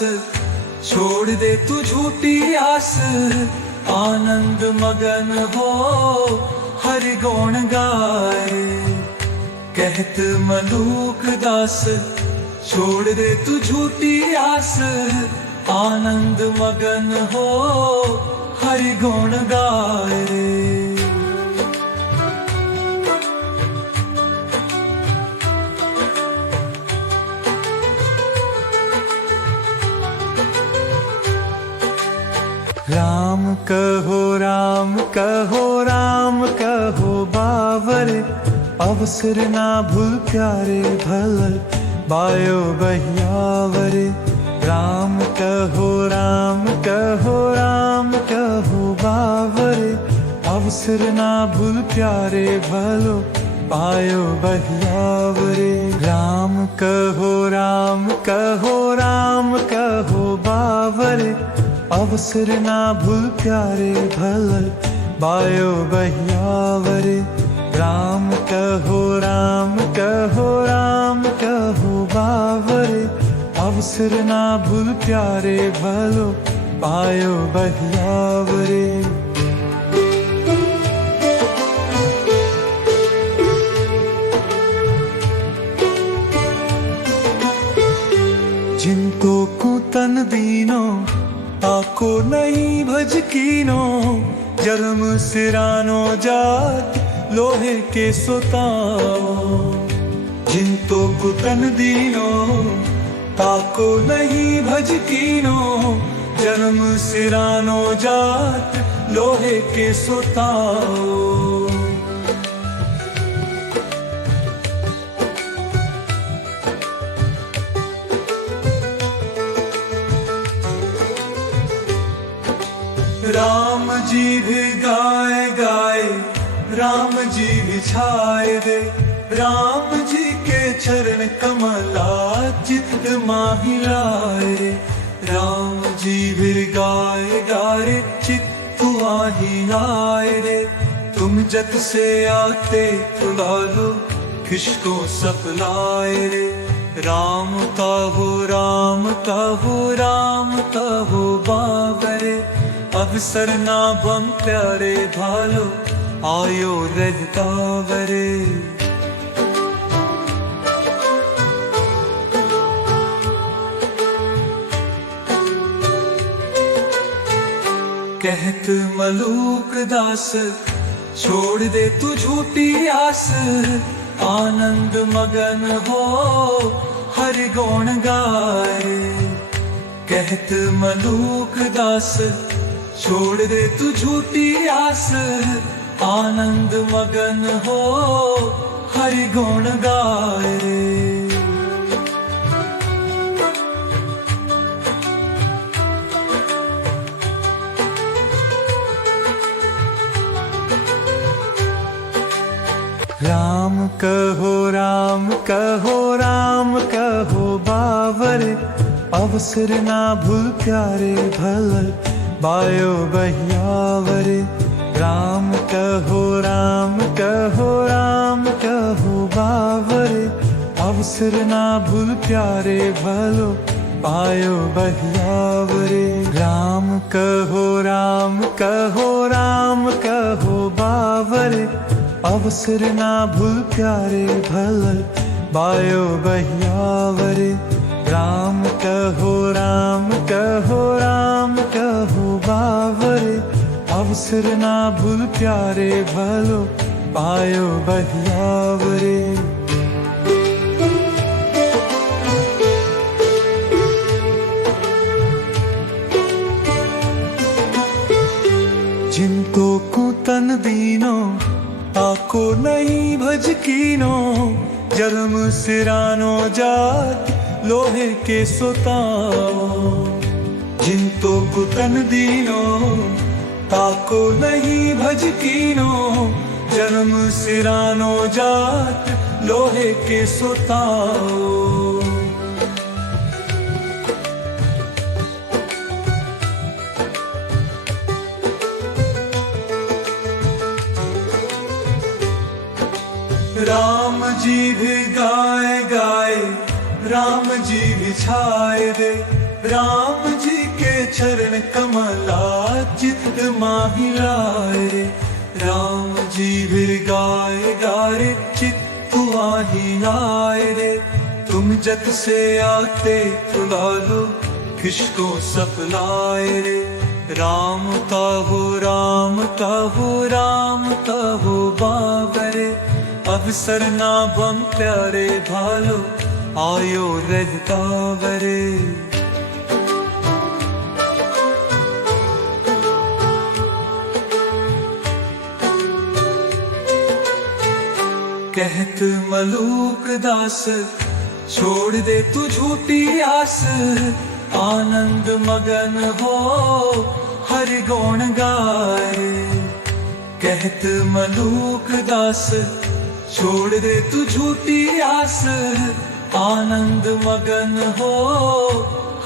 छोड़ दे तू झूठी आस। आनंद मगन हो हरि गुण गाए। कहत मलूक दास, छोड़ दे तू झूठी आस। आनंद मगन हो हरि गुण गाए। राम कहो राम कहो राम कहो बावरे, अवसर ना भूल प्यारे भल बायो बहियावरे। राम कहो राम कहो राम कहो बावरे, अवसर ना भूल प्यारे भलो पायो बहियावरे। राम कहो राम कहो राम कहो बावरे, अवसर ना भूल प्यारे भल बायो बहियावरे। राम कहो राम कहो राम कहो बावरे, अवसर ना भूल प्यारे भलो पायो बहियावरे। जिनको कुतन दीनो, ताको नहीं भज कीनो। जन्म सिरानो जात लोहे के सोताओ। जिन तो कुतन दीनो ताको नहीं भज कीनो, जन्म सिरानो जात लोहे के सुताओ। राम जी भी गाए गाए, राम जी भी छाए दे, राम जी के चरण कमला चित माही लाए रे। राम जी भी गाए गाए चित आही लाए रे। तुम जग से आते तुला लो किसको सपलाए रे। राम कहो राम कहो राम कहो बाबरे, अवसर ना बम प्यारे भालो आयो रहता वरे। कहत मलूक दास छोड़ दे तू झूठी आस, आनंद मगन हो हरि गुण गाए। कहत मलूक दास छोड़ दे तू झूठी आस, आनंद मगन हो हरि गुण गाए रे। राम कहो राम कहो राम कहो बावरे, अवसर ना भूल प्यारे भल बायो बहियावरे। राम कहो राम कहो राम कहो बावरे, अवसर ना भूल प्यारे भलो पायो बहियावरे। राम कहो राम कहो राम कहो बावरे, अवसर ना भूल प्यारे भल बायो बहियावरे। राम कहो राम कहो राम कहो बावरे, अवसर ना भूल प्यारे भलो पायो बहियावरे। जिनको कुतन दीनो ताको नहीं भज कीनो, जन्म सिरानो जात लोहे के सुताओ। जिन तो कुतन दीनो ताको नहीं भज कीनो, जन्म सिरानो जात लोहे के सुताओ। राम जी भी गाए गाए, राम जी भी छाए दे, राम जी के चरण कमला चित माही लाए रे। राम जी भी गाए गाए चित आही लाए रे। तुम जग से आते तुला लो किसको सपलाए रे। राम कहो राम कहो राम कहो बाबरे, अवसर ना बम प्यारे भालो आयो रहता वरे। कहत मलूक दास छोड़ दे तू झूठी आस, आनंद मगन हो हरि गुण गाए। कहत मलूक दास छोड़ दे तू झूठी आस, आनंद मगन हो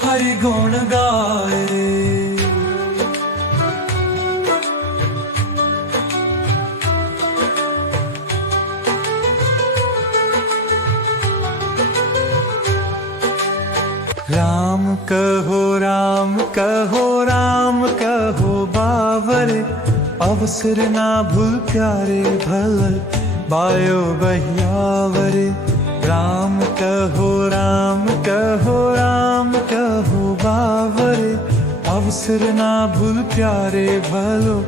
हरि गुण गाए। राम कहो राम कहो राम कहो बावरे, अवसर ना भूल प्यारे भल बायो बहियावरे। राम कहो राम कहो राम कहो बावरे, अवसर ना भूल प्यारे भलो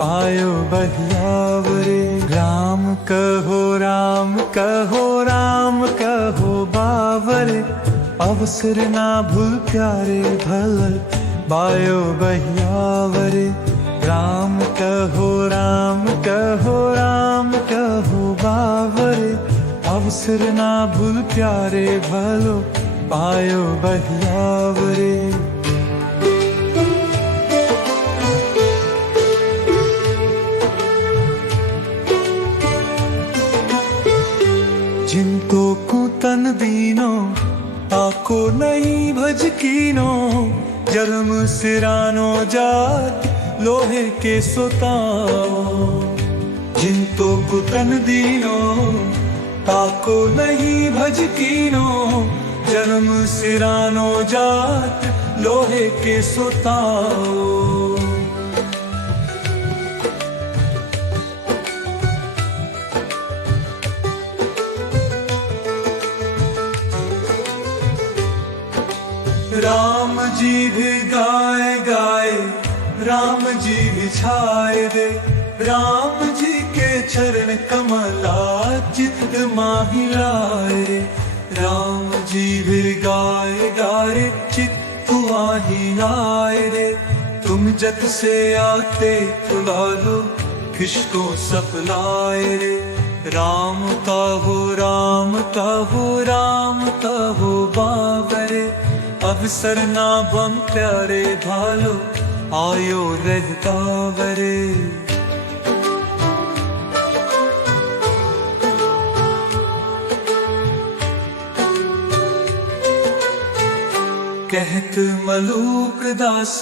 पायो बहियावरे। राम कहो राम कहो राम कहो बावर अवसर ना भूल प्यारे भल बायो बहियावर राम कहो राम कहो राम कहो बावर अवसर ना भूल प्यारे भलो पायो बहियावरे। जिनको कुतन दीनो ताको नहीं भज कीनो जन्म सिरानो जात लोहे के सोताओ। जिनको कुतन दीनो ताको नहीं भज कीनो जन्म सिरानो जात लोहे के सोताओ। राम जी भी गाए गाए राम जी भी छाए दे राम जी के चरण कमला चित माही लाए रे। राम जी भी गाए गाए चित माही लाए रे। तुम जत से आते तुला लो किसको सपनाए रे। राम कहो राम कहो राम कहो बाबरे अवसर ना बम प्यारे भालो आयो रहता वरे। कहत मलूक दास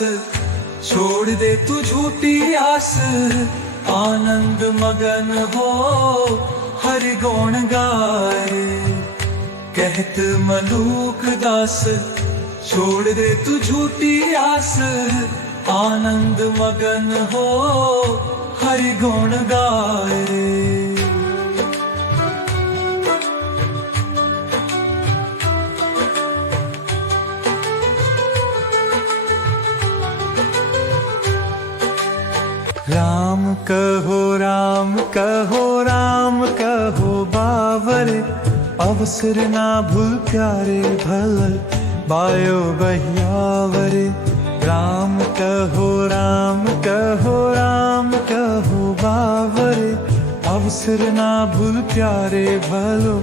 छोड़ दे तू झूठी आस आनंद मगन हो हरि गुण गाए। कहत मलूक दास छोड़ दे तू झूठी आस आनंद मगन हो हरि गुण गाए। राम कहो राम कहो राम कहो बावर अवसर ना भूल प्यारे भल बायो बहियावर। राम कहो राम कहो राम कहो बावर अवसर ना भूल प्यारे भलो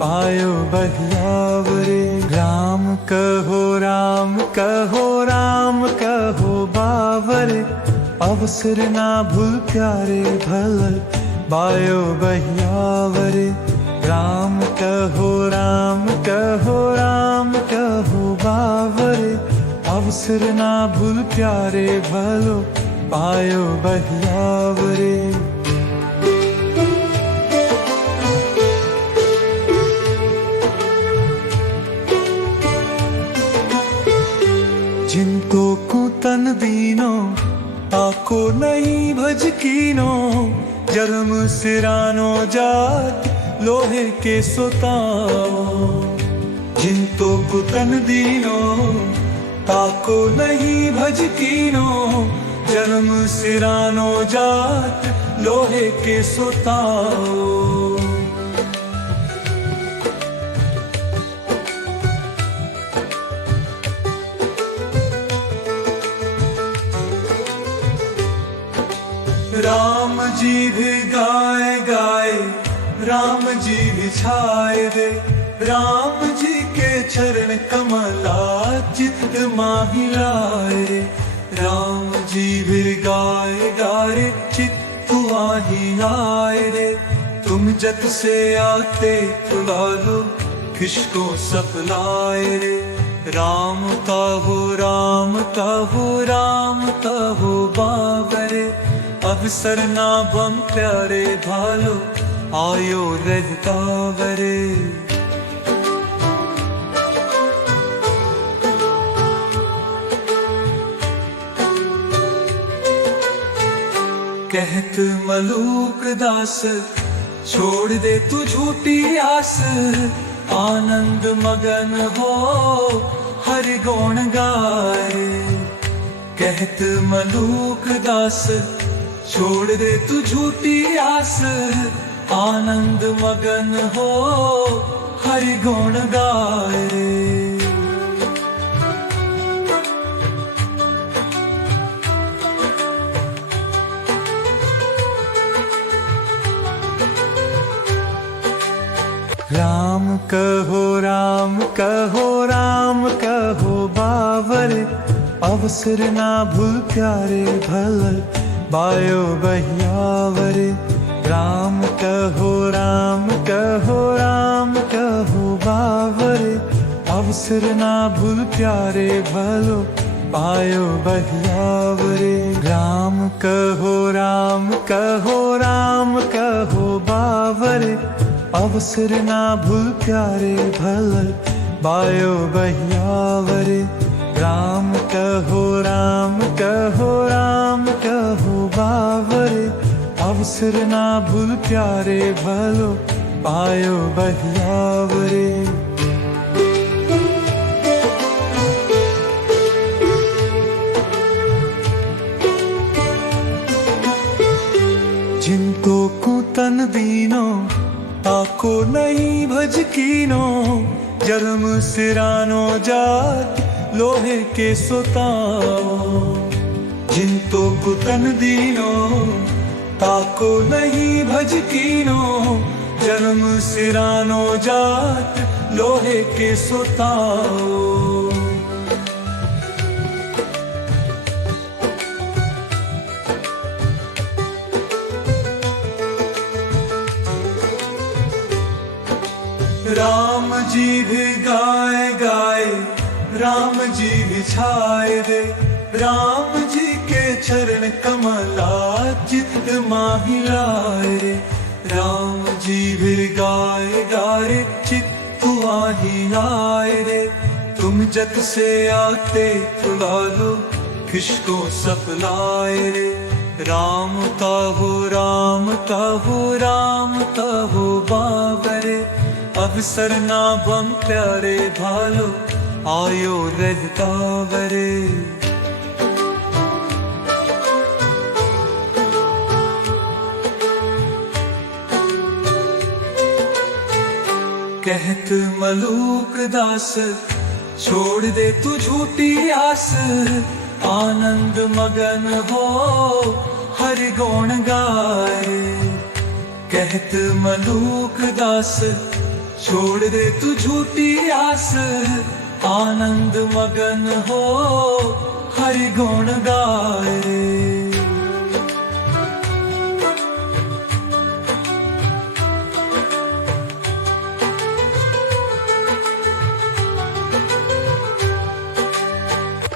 पायो बहियावर। राम कहो राम कहो राम कहो बावर अवसर ना भूल प्यारे भल बायो बहियावर। राम कहो राम कहो राम कहो बावर अवसर ना भूल प्यारे भलो पायो बहियावरे। जिनको कुतन दीनो ताको नहीं भज कीनो जन्म सिरानो जात लोहे के सोताओ। जिनको कुतन दीनो ताको नहीं भज कीनो जन्म सिरानो जात लोहे के सोताओ। राम जी भी गाए गाए राम जी भी छाए दे राम जी के चरण कमला चित माही लाए रे। राम जी भी गाए गाए चित माही लाए रे। तुम जत से आते तुला लो किसको सपनाए रे। राम कहो राम कहो राम कहो बाबरे अवसर ना बम प्यारे भालो आयो रहता वरे। कहत मलूक दास छोड़ दे तू झूठी आस आनंद मगन हो हरि गुण गाए। कहत मलूक दास छोड़ दे तू झूठी आस आनंद मगन हो हरि गुण गाए रे। राम कहो राम कहो राम कहो बावर, अवसर ना भूल प्यारे भल बायो बहियावर। राम कहो राम कहो राम कहो बावर, अवसर ना भूल प्यारे भलो पायो बहियावर। राम कहो राम कहो राम कहो बावर, अवसर ना भूल प्यारे भल बायो बहियावर। राम कहो राम कहो राम कहो बावर, अवसर ना भूल प्यारे भलो पायो बहियावर। जिनको कुतन दीनो ताको नहीं भज कीनो, जन्म सिरानो जात लोहे के सोताओ। जिनको कुतन दीनो ताको नहीं भज कीनो, जन्म सिरानो जात लोहे के सोताओ। राम जी भी गाए गाए, राम जी भी छाए दे। राम जी के चरण कमला चित माही लाए रे। राम जी भी गाए गाए चित माही लाए रे। तुम जग से आते तुला लो किसको सपलाए रे। राम कहो राम कहो राम कहो बाबरे, अवसर ना बम प्यारे भालो आयो रहता वरे। कहत मलूक दास छोड़ दे तू झूठी आस, आनंद मगन हो हरि गुण गाए। कहत मलूक दास छोड़ दे तू झूठी आस, आनंद मगन हो हरि गुण गाए।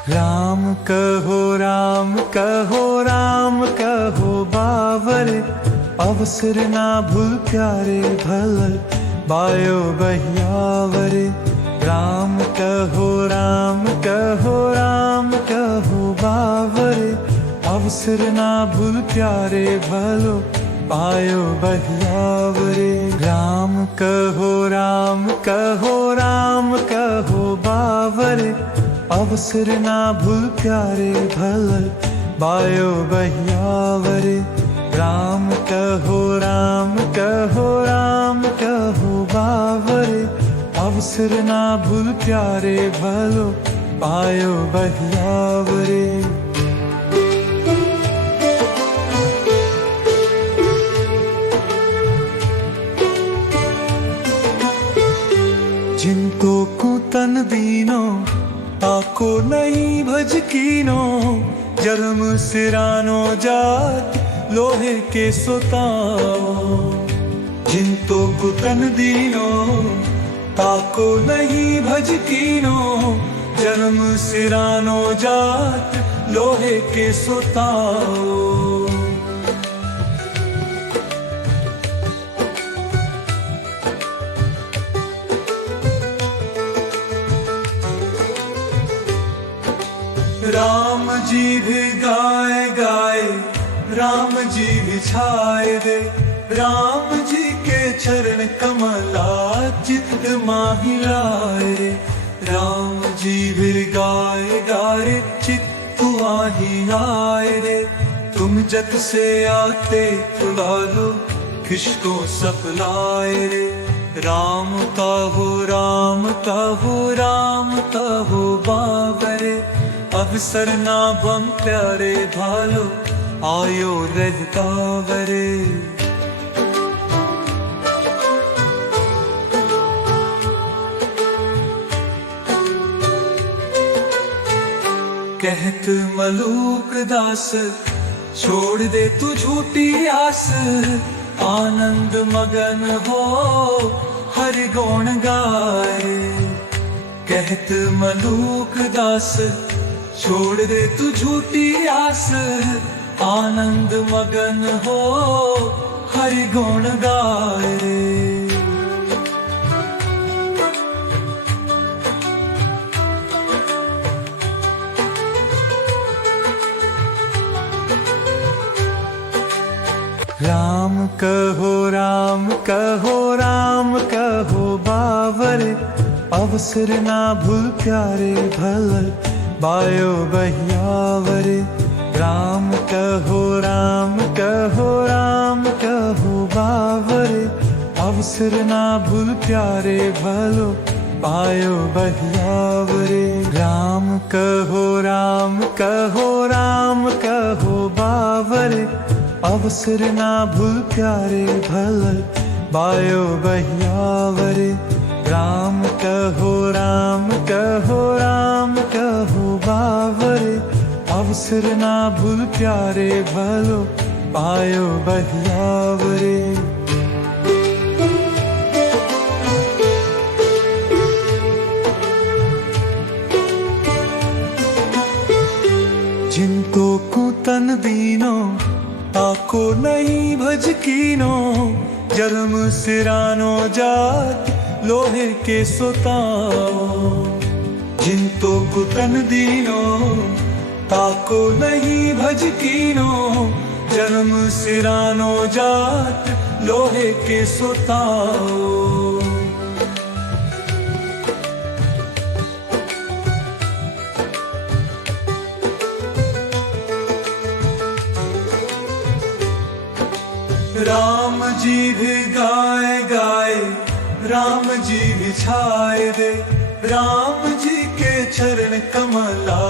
राम कहो राम कहो राम कहो बावर, अवसर ना भूल प्यारे भल बायो बहियावर। राम कहो राम कहो राम कहो बावर, अवसर ना भूल प्यारे भलो पायो बहियावर। राम कहो राम कहो राम कहो बावर, अवसर ना भूल प्यारे भल बायो बहियावर। राम कहो राम कहो राम कहो बावर, अवसर ना भूल प्यारे भलो पायो बहियावर। जिनको कुतन दीनो ताको नहीं भज कीनो, जन्म सिरानो जात लोहे के सोताओ। जिनको कुतन दीनो ताको नहीं भज कीनो, जन्म सिरानो जात लोहे के सोताओ। राम जी भी गाए गाए, राम जी भी छाए दे। राम जी के चरण कमला चित माही लाए रे। राम जी भी गाए गाए चित माही लाए रे। तुम जग से आते तुला लो किसको सपलाए रे। राम कहो राम कहो राम कहो बाबरे, अवसर ना बम प्यारे भालो आयो रजतावरे। कहत मलूक दास छोड़ दे तू झूठी आस, आनंद मगन हो हरि गुण गाए। कहत मलूक दास छोड़ दे तू झूठी आस, आनंद मगन हो हरि गुण गाए। राम कहो राम कहो राम कहो बावरे, अवसर ना भूल प्यारे भल बायो बहियावरे। राम कहो राम कहो राम कहो बावरे, अवसर ना भूल प्यारे भलो पायो बहियावरे। राम कहो राम कहो राम कहो बावरे, अवसर ना भूल प्यारे भल बायो बहियावरे। राम कहो राम कहो राम कहो बावरे, अवसर ना भूल प्यारे भलो पायो बहियावरे। जिनको कुतन दीनो ताको नहीं भज कीनो, जन्म सिरानो जात लोहे के सोताओ। जिनको कुतन दीनो ताको नहीं भज कीनो, जन्म सिरानो जात लोहे के सोताओ। राम जी भी गाए गाए, राम जी भी छाए दे। राम जी के चरण कमला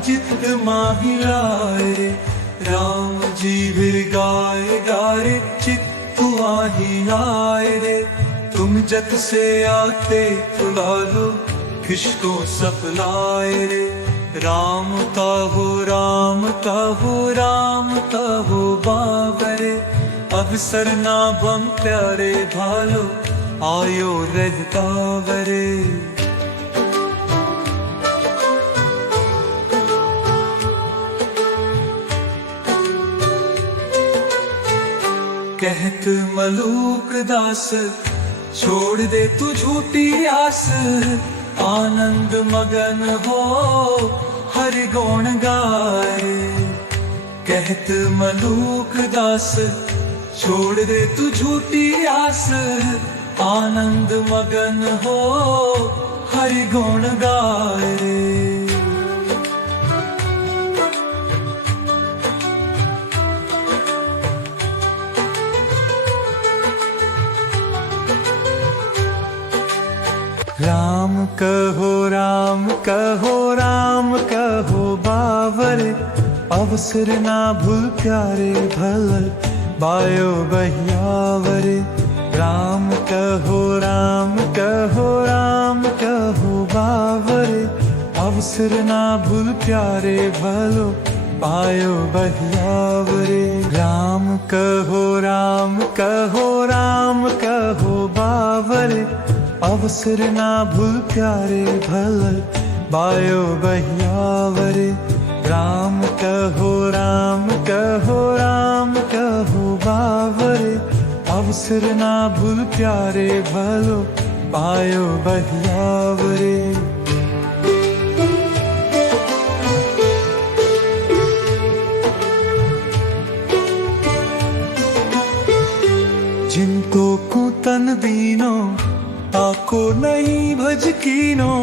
चित्त माहिलाए रे। राम जी भी गाए गाए चित्त आही आए रे। तुम जत से आते तुला लो किसको सपलाए रे। राम कहो राम कहो राम कहो बाबरे, अवसर ना बम प्यारे भालो आयो रजतावरे। कहत मलूक दास छोड़ दे तू झूठी आस, आनंद मगन हो हरि गुण गाए। कहत मलूक दास छोड़ दे तू झूठी आस, आनंद मगन हो हरि गुण गाए। राम कहो राम कहो राम कहो बावरे, अवसर ना भूल प्यारे भल बायो बहियावरे। राम कहो राम कहो राम कहो बावरे, अवसर ना भूल प्यारे भलो पायो बहियावरे। राम कहो राम कहो राम कहो बावरे, अवसर ना भूल प्यारे भल बायो बहियावरे। राम कहो राम कहो राम कहो बावरे, अवसर ना भूल प्यारे भलो पायो बहियावरे। जिनको कुतन दीनो ताको नहीं भज कीनो,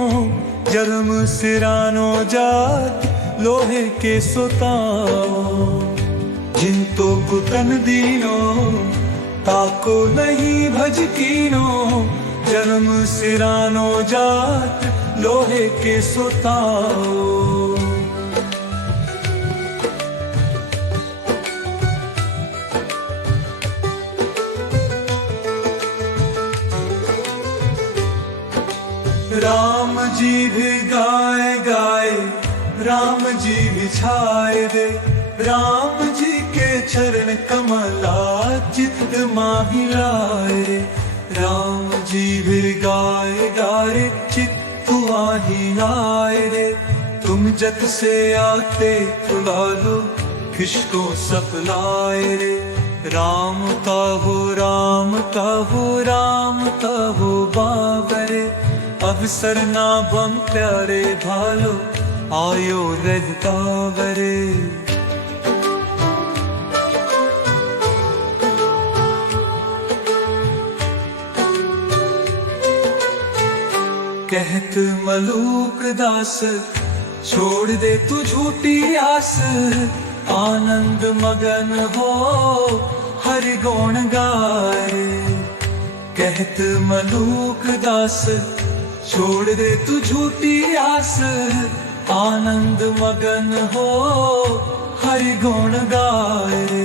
जन्म सिरानो जात लोहे के सोताओ। जिनको कुतन दीनो ताको नहीं भज कीनो, जन्म सिरानो जात लोहे के सुताओ। राम जी भी गाए गाए, राम जी भी छाए दे, राम जी के चरण कमला चित माही लाए रे। राम जी भी गाए गाए चित आही लाए रे। तुम जग से आते तुला लो किसको सपलाए रे। राम कहो राम कहो राम कहो बाबरे, अवसर ना बम प्यारे भालो आयो रजतावरे। कहत मलूक दास छोड़ दे तू झूठी आस, आनंद मगन हो हरि गुण गाए। कहत मलूक दास छोड़ दे तू झूठी आस, आनंद मगन हो हरि गुण गाए।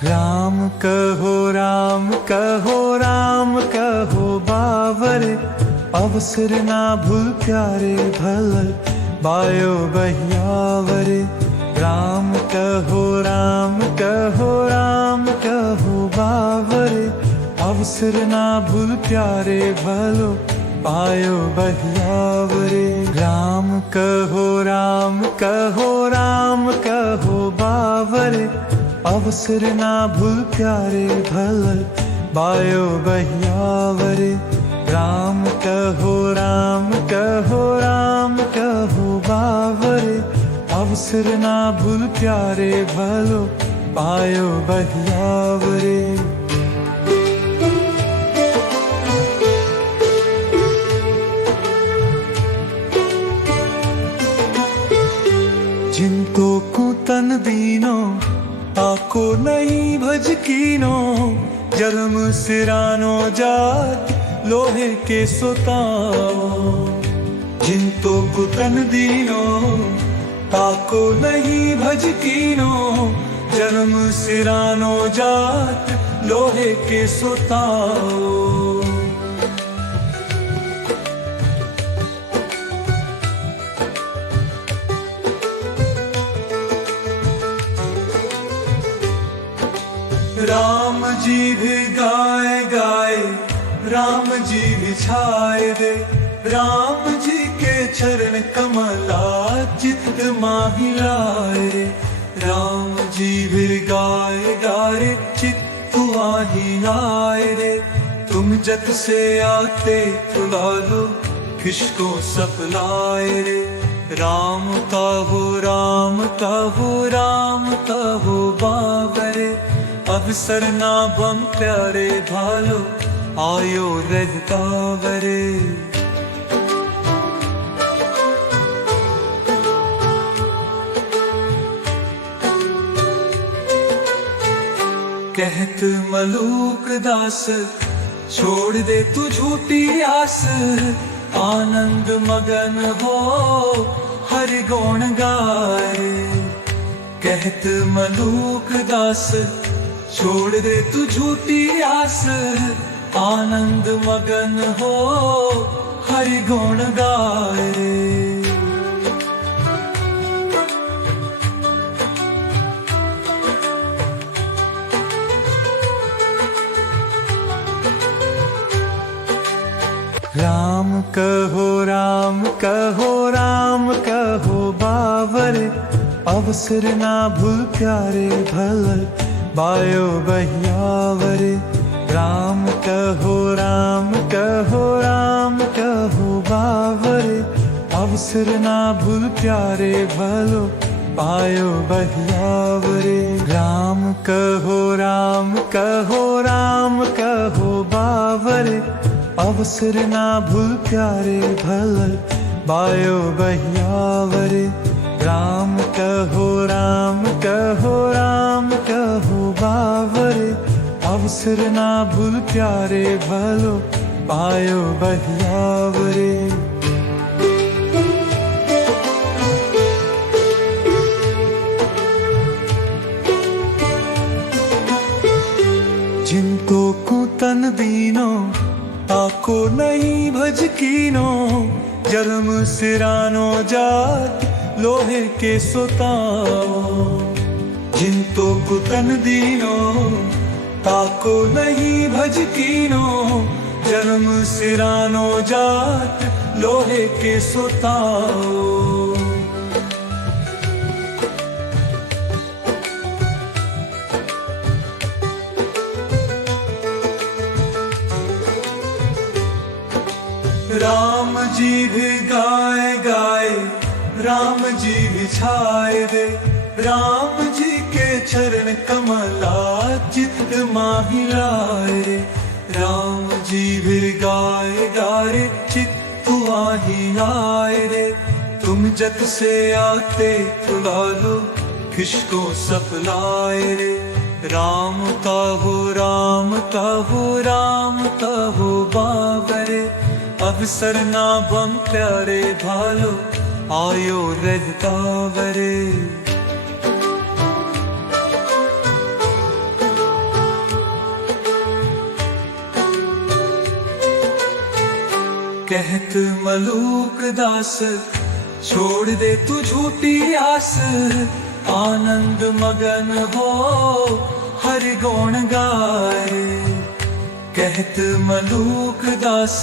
राम कहो राम कहो राम कहो बावरे, अवसर ना भूल प्यारे भल बायो बहियावरे। राम कहो राम कहो राम कहो बावरे, अवसर ना भूल प्यारे भलो पायो बहियावरे। राम कहो राम कहो राम कहो बावरे, अवसर ना भूल प्यारे भल बायो बहियावरे। राम कहो राम कहो राम कहो बावरे, अवसर ना भूल प्यारे भलो पायो बहियावरे। जिनको कुतन दीनो ताको नहीं भजकीनो, जन्म सिरानो जात लोहे के सुताओ। जिनको कुतन दीनो ताको नहीं भजकीनो, जन्म सिरानो जात लोहे के सुताओ। राम जी भी गाए गाए, राम जी भी छाए दे, राम जी के चरण कमला चित माही लाए रे। राम जी भी गाए गाए चित आही लाए रे। तुम जग से आते तुला लो किसको सपलाए रे। राम कहो राम कहो राम कहो बाबरे, अवसर ना बम प्यारे भालो आयो रजतावरे। कहत मलूक दास छोड़ दे तू झूठी आस, आनंद मगन हो हरि गुण गाए। कहत मलूक दास छोड़ दे तू झूठी आस, आनंद मगन हो हरि गुण गाए। राम कहो राम कहो राम कहो बावरे, अवसर ना भूल प्यारे भल बायो बहियावरे। राम कहो राम कहो राम कहो बावरे, अवसर ना भूल प्यारे भलो पायो बहियावरे। राम कहो राम कहो राम कहो बावरे, अवसर ना भूल प्यारे भल बायो बहियावरे। राम कहो राम कहो राम कहो बावरे। अवसर ना भूल प्यारे भलो बायो बहियावरे। जिनको कुतन दीनो ताको नहीं भज कीनो। जन्म सिरानो जात लोहे के सोताओ। जिनको कुतन दीनो ताको नहीं भज कीनो। जन्म सिरानो जात लोहे के सोताओ। राम जी भी गाए गाए राम जी भी छाए दे। राम जी के चरण कमला चित माही लाए रे। राम जी भी गाए गाए चित आही आए रे। तुम जत से आते तुला लो किसको सपलाए रे। राम कहो राम कहो राम कहो बाबरे। अवसर ना बम प्यारे भालो आयो रहता वरे। कहत मलूक दास छोड़ दे तू झूठी आस। आनंद मगन हो हरि गुण गाए। कहत मलूक दास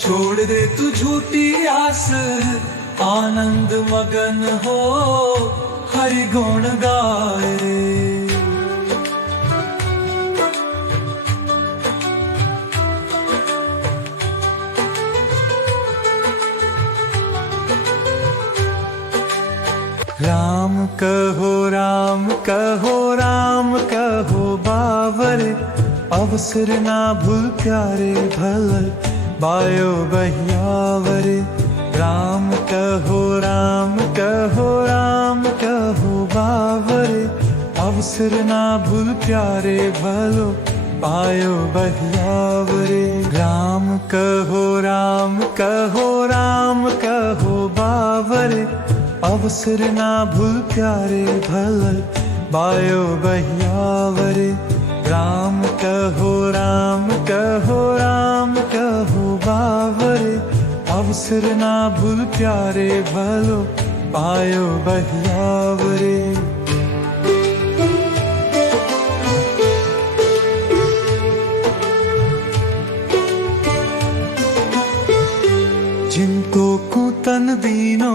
छोड़ दे तू झूठी आस। आनंद मगन हो हरि गुण गाए रे। राम कहो राम कहो राम कहो बावरे। अवसर ना भूल प्यारे भल बायो बहियावरे। राम कहो राम कहो राम कहो बावरे। अवसर ना भूल प्यारे भलो बायो बहियावरे। राम कहो राम कहो राम कहो बावरे। अवसर ना भूल प्यारे भल बायो बहियावरे। राम कहो राम कहो राम कहो बावरे। अवसर ना भूल प्यारे भलो बायो बहियावरे। जिनको कुतन दीनो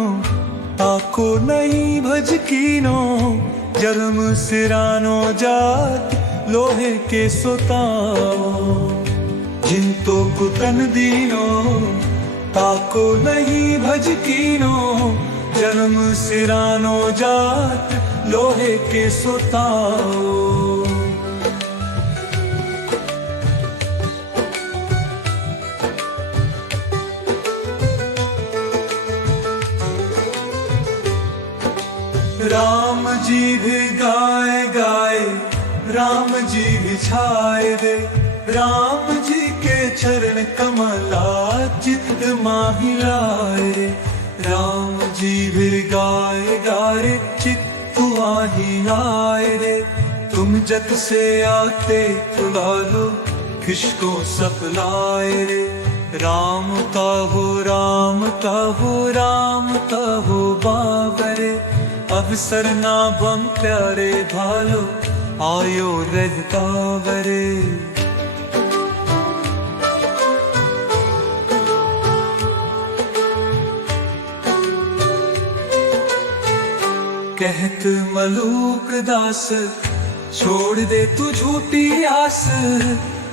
ताको नहीं भज कीनो। जन्म सिरानो जात लोहे के सोताओ। जिनको कुतन दीनो ताको नहीं भज कीनो। जन्म सिरानो जात लोहे के सोताओ। राम जी भी गाए गाए राम जी भी छाए दे। राम जी के चरण कमला चित माही लाए रे। राम जी भी गाए गाए चित आही आए रे। तुम जत से आते तुला लो किसको सपलाए रे। राम कहो राम कहो राम कहो बाबरे। अवसर ना बम प्यारे भालो आयो रहता वरे। कहत मलूक दास छोड़ दे तू झूठी आस।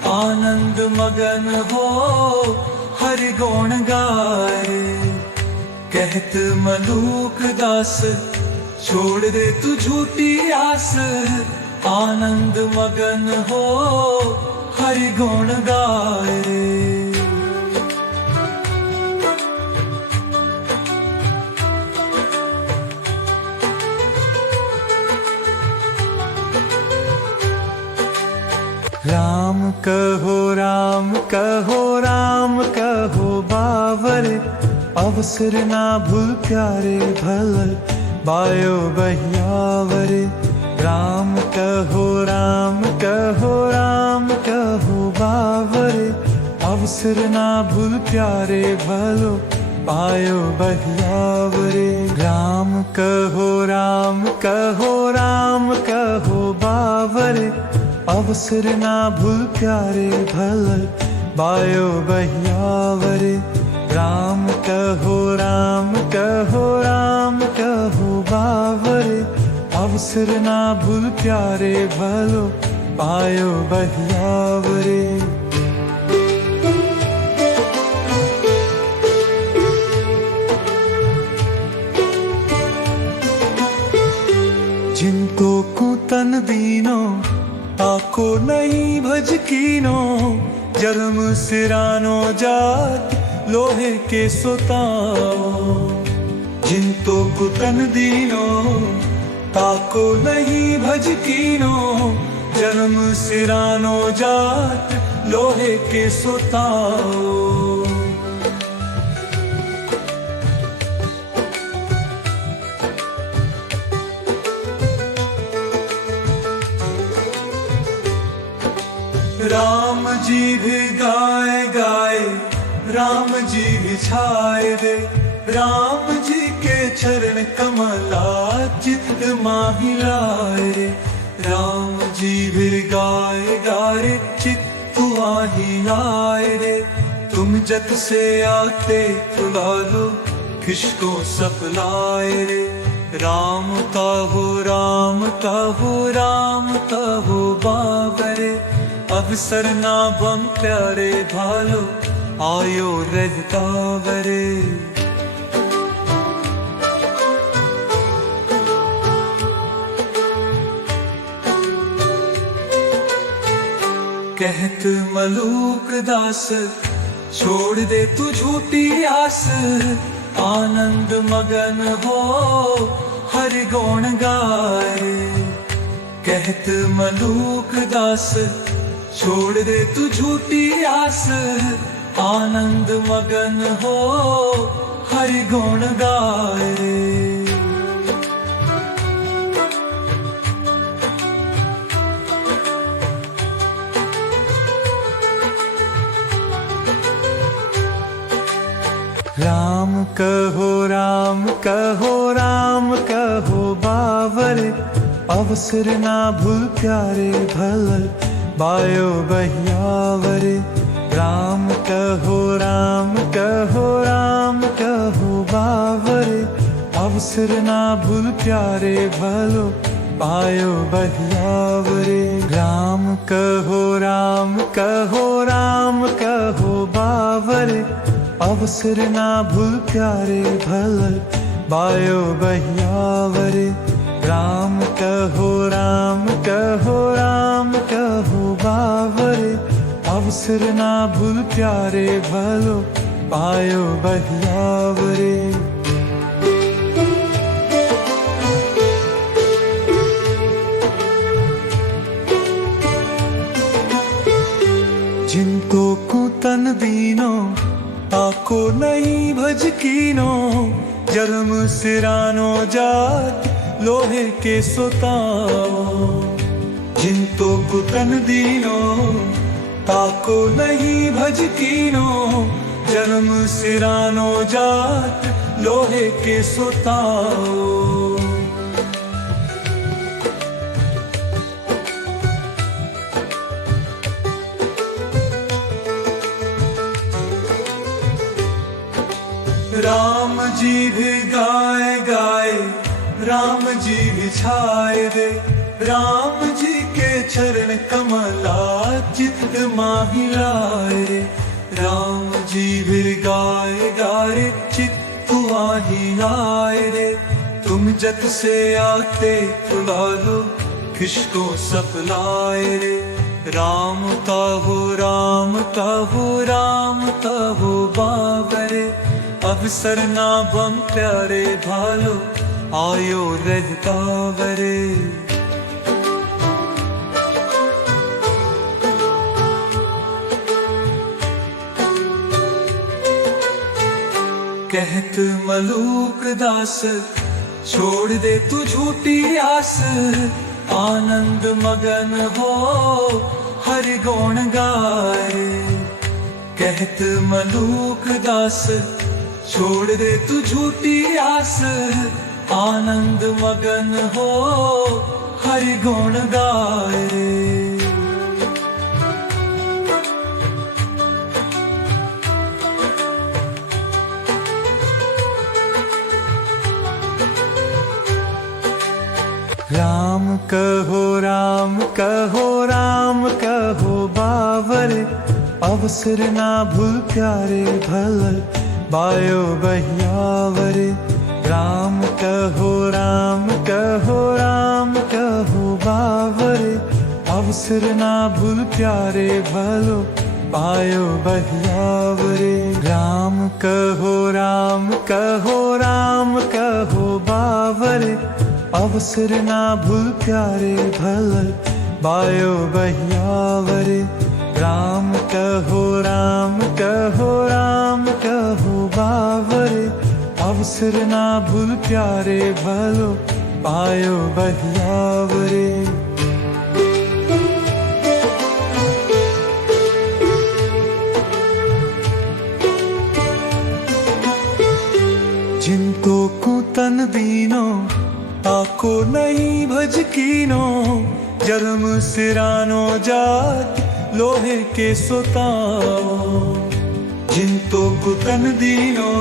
आनंद मगन हो हरि गुण गाए। कहत मलूक दास छोड़ दे तू झूठी आस। आनंद मगन हो हरि गुण गाए रे। कहो बावर, अवसर ना भूल प्यारे भल बायो बहियावर। राम कहो बावर, अवसर ना भूल प्यारे भलो पायो बहियावरे। राम कहो बावर, अवसर ना भूल प्यारे भल बायो बहियावरे। राम कहो बावर, अवसर ना भूल प्यारे भलो पायो बहियावरे। जिनको कुतन दीनो ताको नहीं भजकीनो, जन्म सिरानो जात लोहे के सोताओ। जिनको कुतन दीनो ताको नहीं भजकीनो, जन्म सिरानो जात लोहे के सोताओ। राम जी भी गाए राम जी भी छाए दे। राम जी के चरण कमला चित माही लाए रे। राम जी भी गाए चित माही लाए रे। तुम जत से आते तुला लो किसको सपलाए रे। राम कहो बाबरे, अवसर ना बम प्यारे भालो आयो रहता वरे। कहत मलूक दास छोड़ दे तू झूठी आस। आनंद मगन हो हरि गुण गाए। कहत मलूक दास छोड़ दे तू झूठी आस। आनंद मगन हो हरि गुण गाए। राम कहो बावर, अवसर ना भूल प्यारे भल बायो बहियावरे। राम कहो बावर, अवसर ना भूल प्यारे भलो पायो बहियावरे। राम कहो बावर, अवसर ना भूल प्यारे भल बायो बहियावरे। राम कहो बावर, अवसर ना भूल प्यारे भलो पायो बहियावरे। जिनको कुतन दीनो ताको नहीं भजकीनो, जन्म सिरानो जात लोहे के सोताओ। जिनको कुतन दीनो ताको नहीं भजकीनो, जन्म सिरानो जात लोहे के सोताओ। राम जी भी गाए राम जी भी छाए दे। राम जी के चरण कमला चित माही लाए रे। राम जी भी गाए चित माही लाए रे। तुम जत से आते तुला लो किसको सपलाए रे। राम कहो बाबरे, अवसर ना बम प्यारे भालो आयो रहता वरे। कहत मलूक दास छोड़ दे तू झूठी आस, आनंद मगन हो हरि गुण गाए। कहत मलूक दास छोड़ दे तू झूठी आस, आनंद मगन हो हरि गुण गाए। राम कहो राम कहो राम कहो बावर, अवसर ना भूल प्यारे भल बायो बहियावर। राम कहो राम कहो राम कहो बावर, अवसर ना भूल प्यारे भलो पायो बहियावरे। राम कहो राम कहो राम कहो बावर, अवसर ना भूल प्यारे भल बायो बहियावरे। राम कहो राम कहो राम कहो बावर, अवसर ना भूल प्यारे भलो पायो बहियावरे। जिनको कुतन दीनो ताको नहीं भजकीनो, जन्म सिरानो जात लोहे के सोताओ। जिनको कुतन दीनो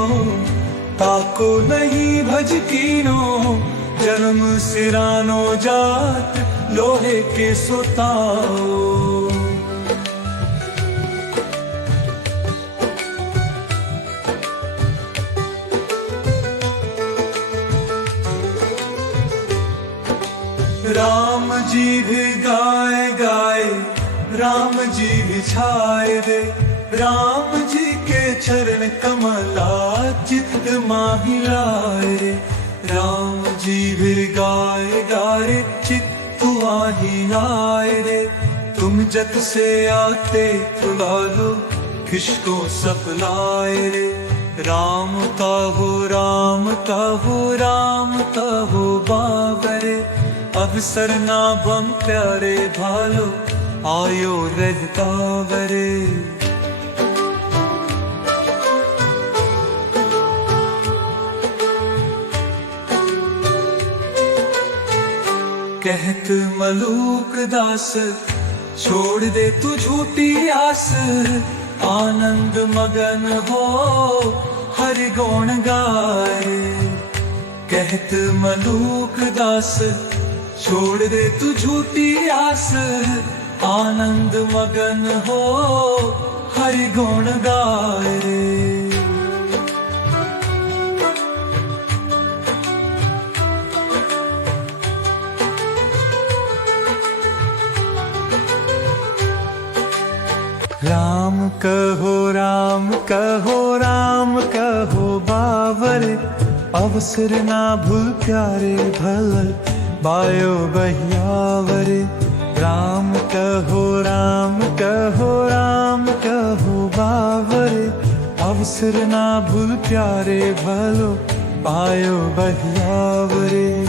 ताको नहीं भजकीनो, जन्म सिरानो जात लोहे के सोताओ। राम जी भी गाए गाए, राम जी भी छाए दे। राम जी के चरण कमला चित माही लाए रे। राम जी भी गाए गाए चित माही लाए रे। तुम जग से आते तुला लो किसको सपलाए रे। राम कहो राम कहो राम कहो बाबरे, अवसर ना बम प्यारे भालो आयो रहता वरे। कहत मलूक दास छोड़ दे तू झूठी आस, आनंद मगन हो हरि गुण गाए। कहत मलूक दास छोड़ दे तू झूठी आस, आनंद मगन हो हरि गुण गाए। राम कहो राम कहो राम कहो बावर, अवसर ना भूल प्यारे भल बायो बहियावरे। राम कहो राम कहो राम कहो बावर, अवसर ना भूल प्यारे भलो पायो बहियावरे।